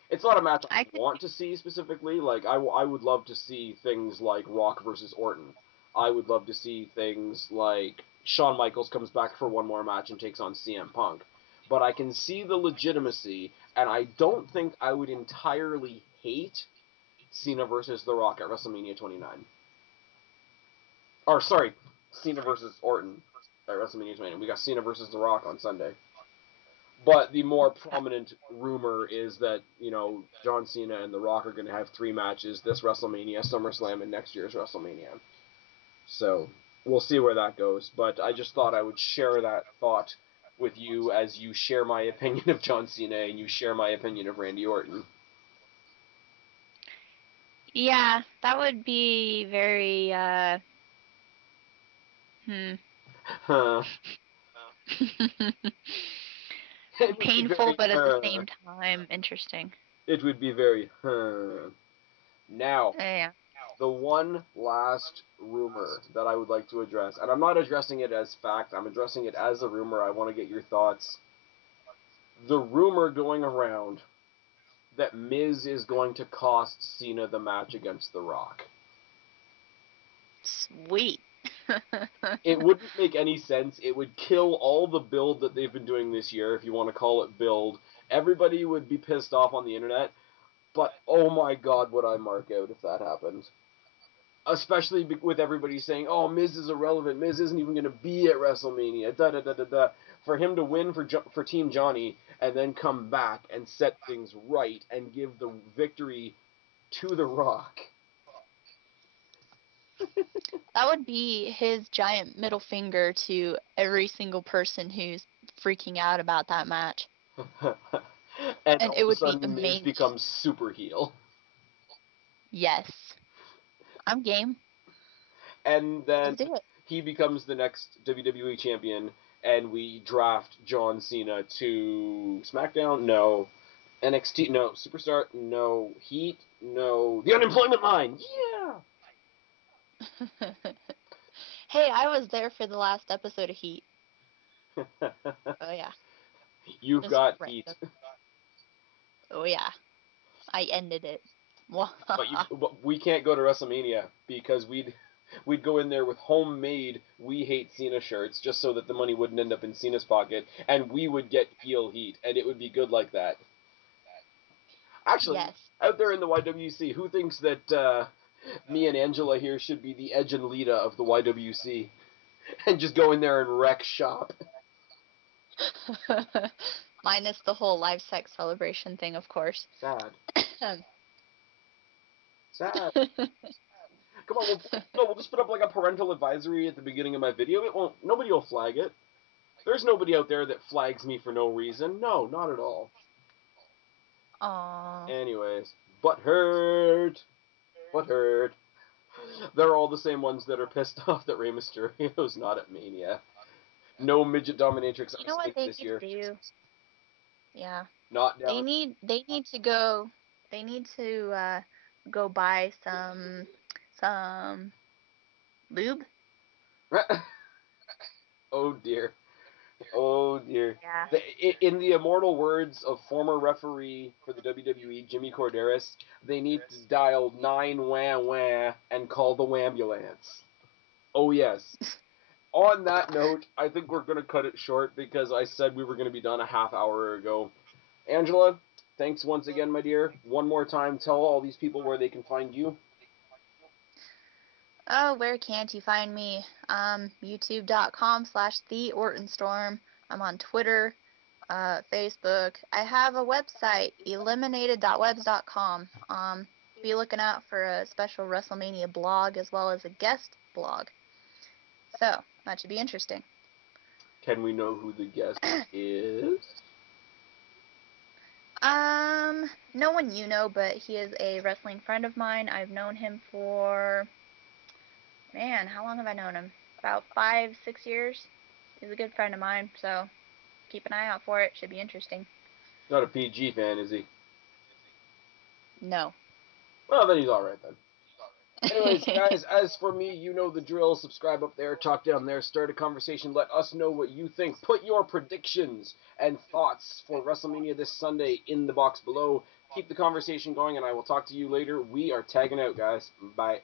It's not a match I want to see specifically. Like, I would love to see things like Rock versus Orton. I would love to see things like Shawn Michaels comes back for one more match and takes on CM Punk. But I can see the legitimacy, and I don't think I would entirely hate Cena versus The Rock at WrestleMania 29. Or, sorry, Cena versus Orton at WrestleMania 29. We got Cena versus The Rock on Sunday. But the more prominent rumor is that, you know, John Cena and The Rock are going to have 3 matches this WrestleMania, SummerSlam, and next year's WrestleMania. So, we'll see where that goes. But I just thought I would share that thought with you as you share my opinion of John Cena and you share my opinion of Randy Orton. Yeah, that would be very, painful, but at the same time, interesting. It would be very, Now, Yeah. the one last rumor that I would like to address, and I'm not addressing it as fact, I'm addressing it as a rumor. I want to get your thoughts. The rumor going around that Miz is going to cost Cena the match against The Rock. Sweet. It wouldn't make any sense. It would kill all the build that they've been doing this year, if you want to call it build. Everybody would be pissed off on the internet, but oh my god, would I mark out if that happened. Especially with everybody saying, oh, Miz is irrelevant, Miz isn't even going to be at WrestleMania, da-da-da-da-da. For him to win for Team Johnny, and then come back and set things right, and give the victory to The Rock. That would be his giant middle finger to every single person who's freaking out about that match. and And all it of a would be sudden, Miz amazing. becomes super heel. Yes. I'm game. And then Let's do it. he becomes the next WWE champion, and we draft John Cena to SmackDown? No. NXT? No. Superstar? No. Heat? No. The unemployment line? Yeah! Hey, I was there for the last episode of Heat. Oh, yeah. You've Just got right heat. there. Oh, yeah. I ended it. But we can't go to WrestleMania because we'd go in there with homemade We Hate Cena shirts just so that the money wouldn't end up in Cena's pocket, and we would get heel heat, and it would be good like that. Actually, yes. out there in the YWC, who thinks that me and Angela here should be the Edge and Lita of the YWC and just go in there and wreck shop? Minus the whole live sex celebration thing, of course. Sad. Sad. Come on, we'll just put up like a parental advisory at the beginning of my video. Nobody will flag it. There's nobody out there that flags me for no reason. No, not at all. Aww. Anyways, butthurt. They're all the same ones that are pissed off that Rey Mysterio's not at Mania. No midget dominatrix You know what they this need year. to do? Yeah. Not down. They need to go go buy some lube. Oh dear. Oh dear. Yeah. In the immortal words of former referee for the WWE, Jimmy Corderas, they need to dial 911 and call the wambulance. Oh yes. On that note, I think we're going to cut it short because I said we were going to be done a half hour ago. Angela, thanks once again, my dear. One more time, tell all these people where they can find you. Oh, where can't you find me? YouTube.com/TheOrtonStorm. I'm on Twitter, Facebook. I have a website, eliminated.webs.com. Be looking out for a special WrestleMania blog as well as a guest blog. So, that should be interesting. Can we know who the guest is? No one you know, but he is a wrestling friend of mine. I've known him for, man, how long have I known him? About 5-6 years. He's a good friend of mine, so keep an eye out for it. Should be interesting. Not a PG fan, is he? No. Well, then he's alright then. Anyways, guys, as for me, you know the drill. Subscribe up there, talk down there, start a conversation, let us know what you think. Put your predictions and thoughts for WrestleMania this Sunday in the box below. Keep the conversation going, and I will talk to you later. We are tagging out, guys. Bye.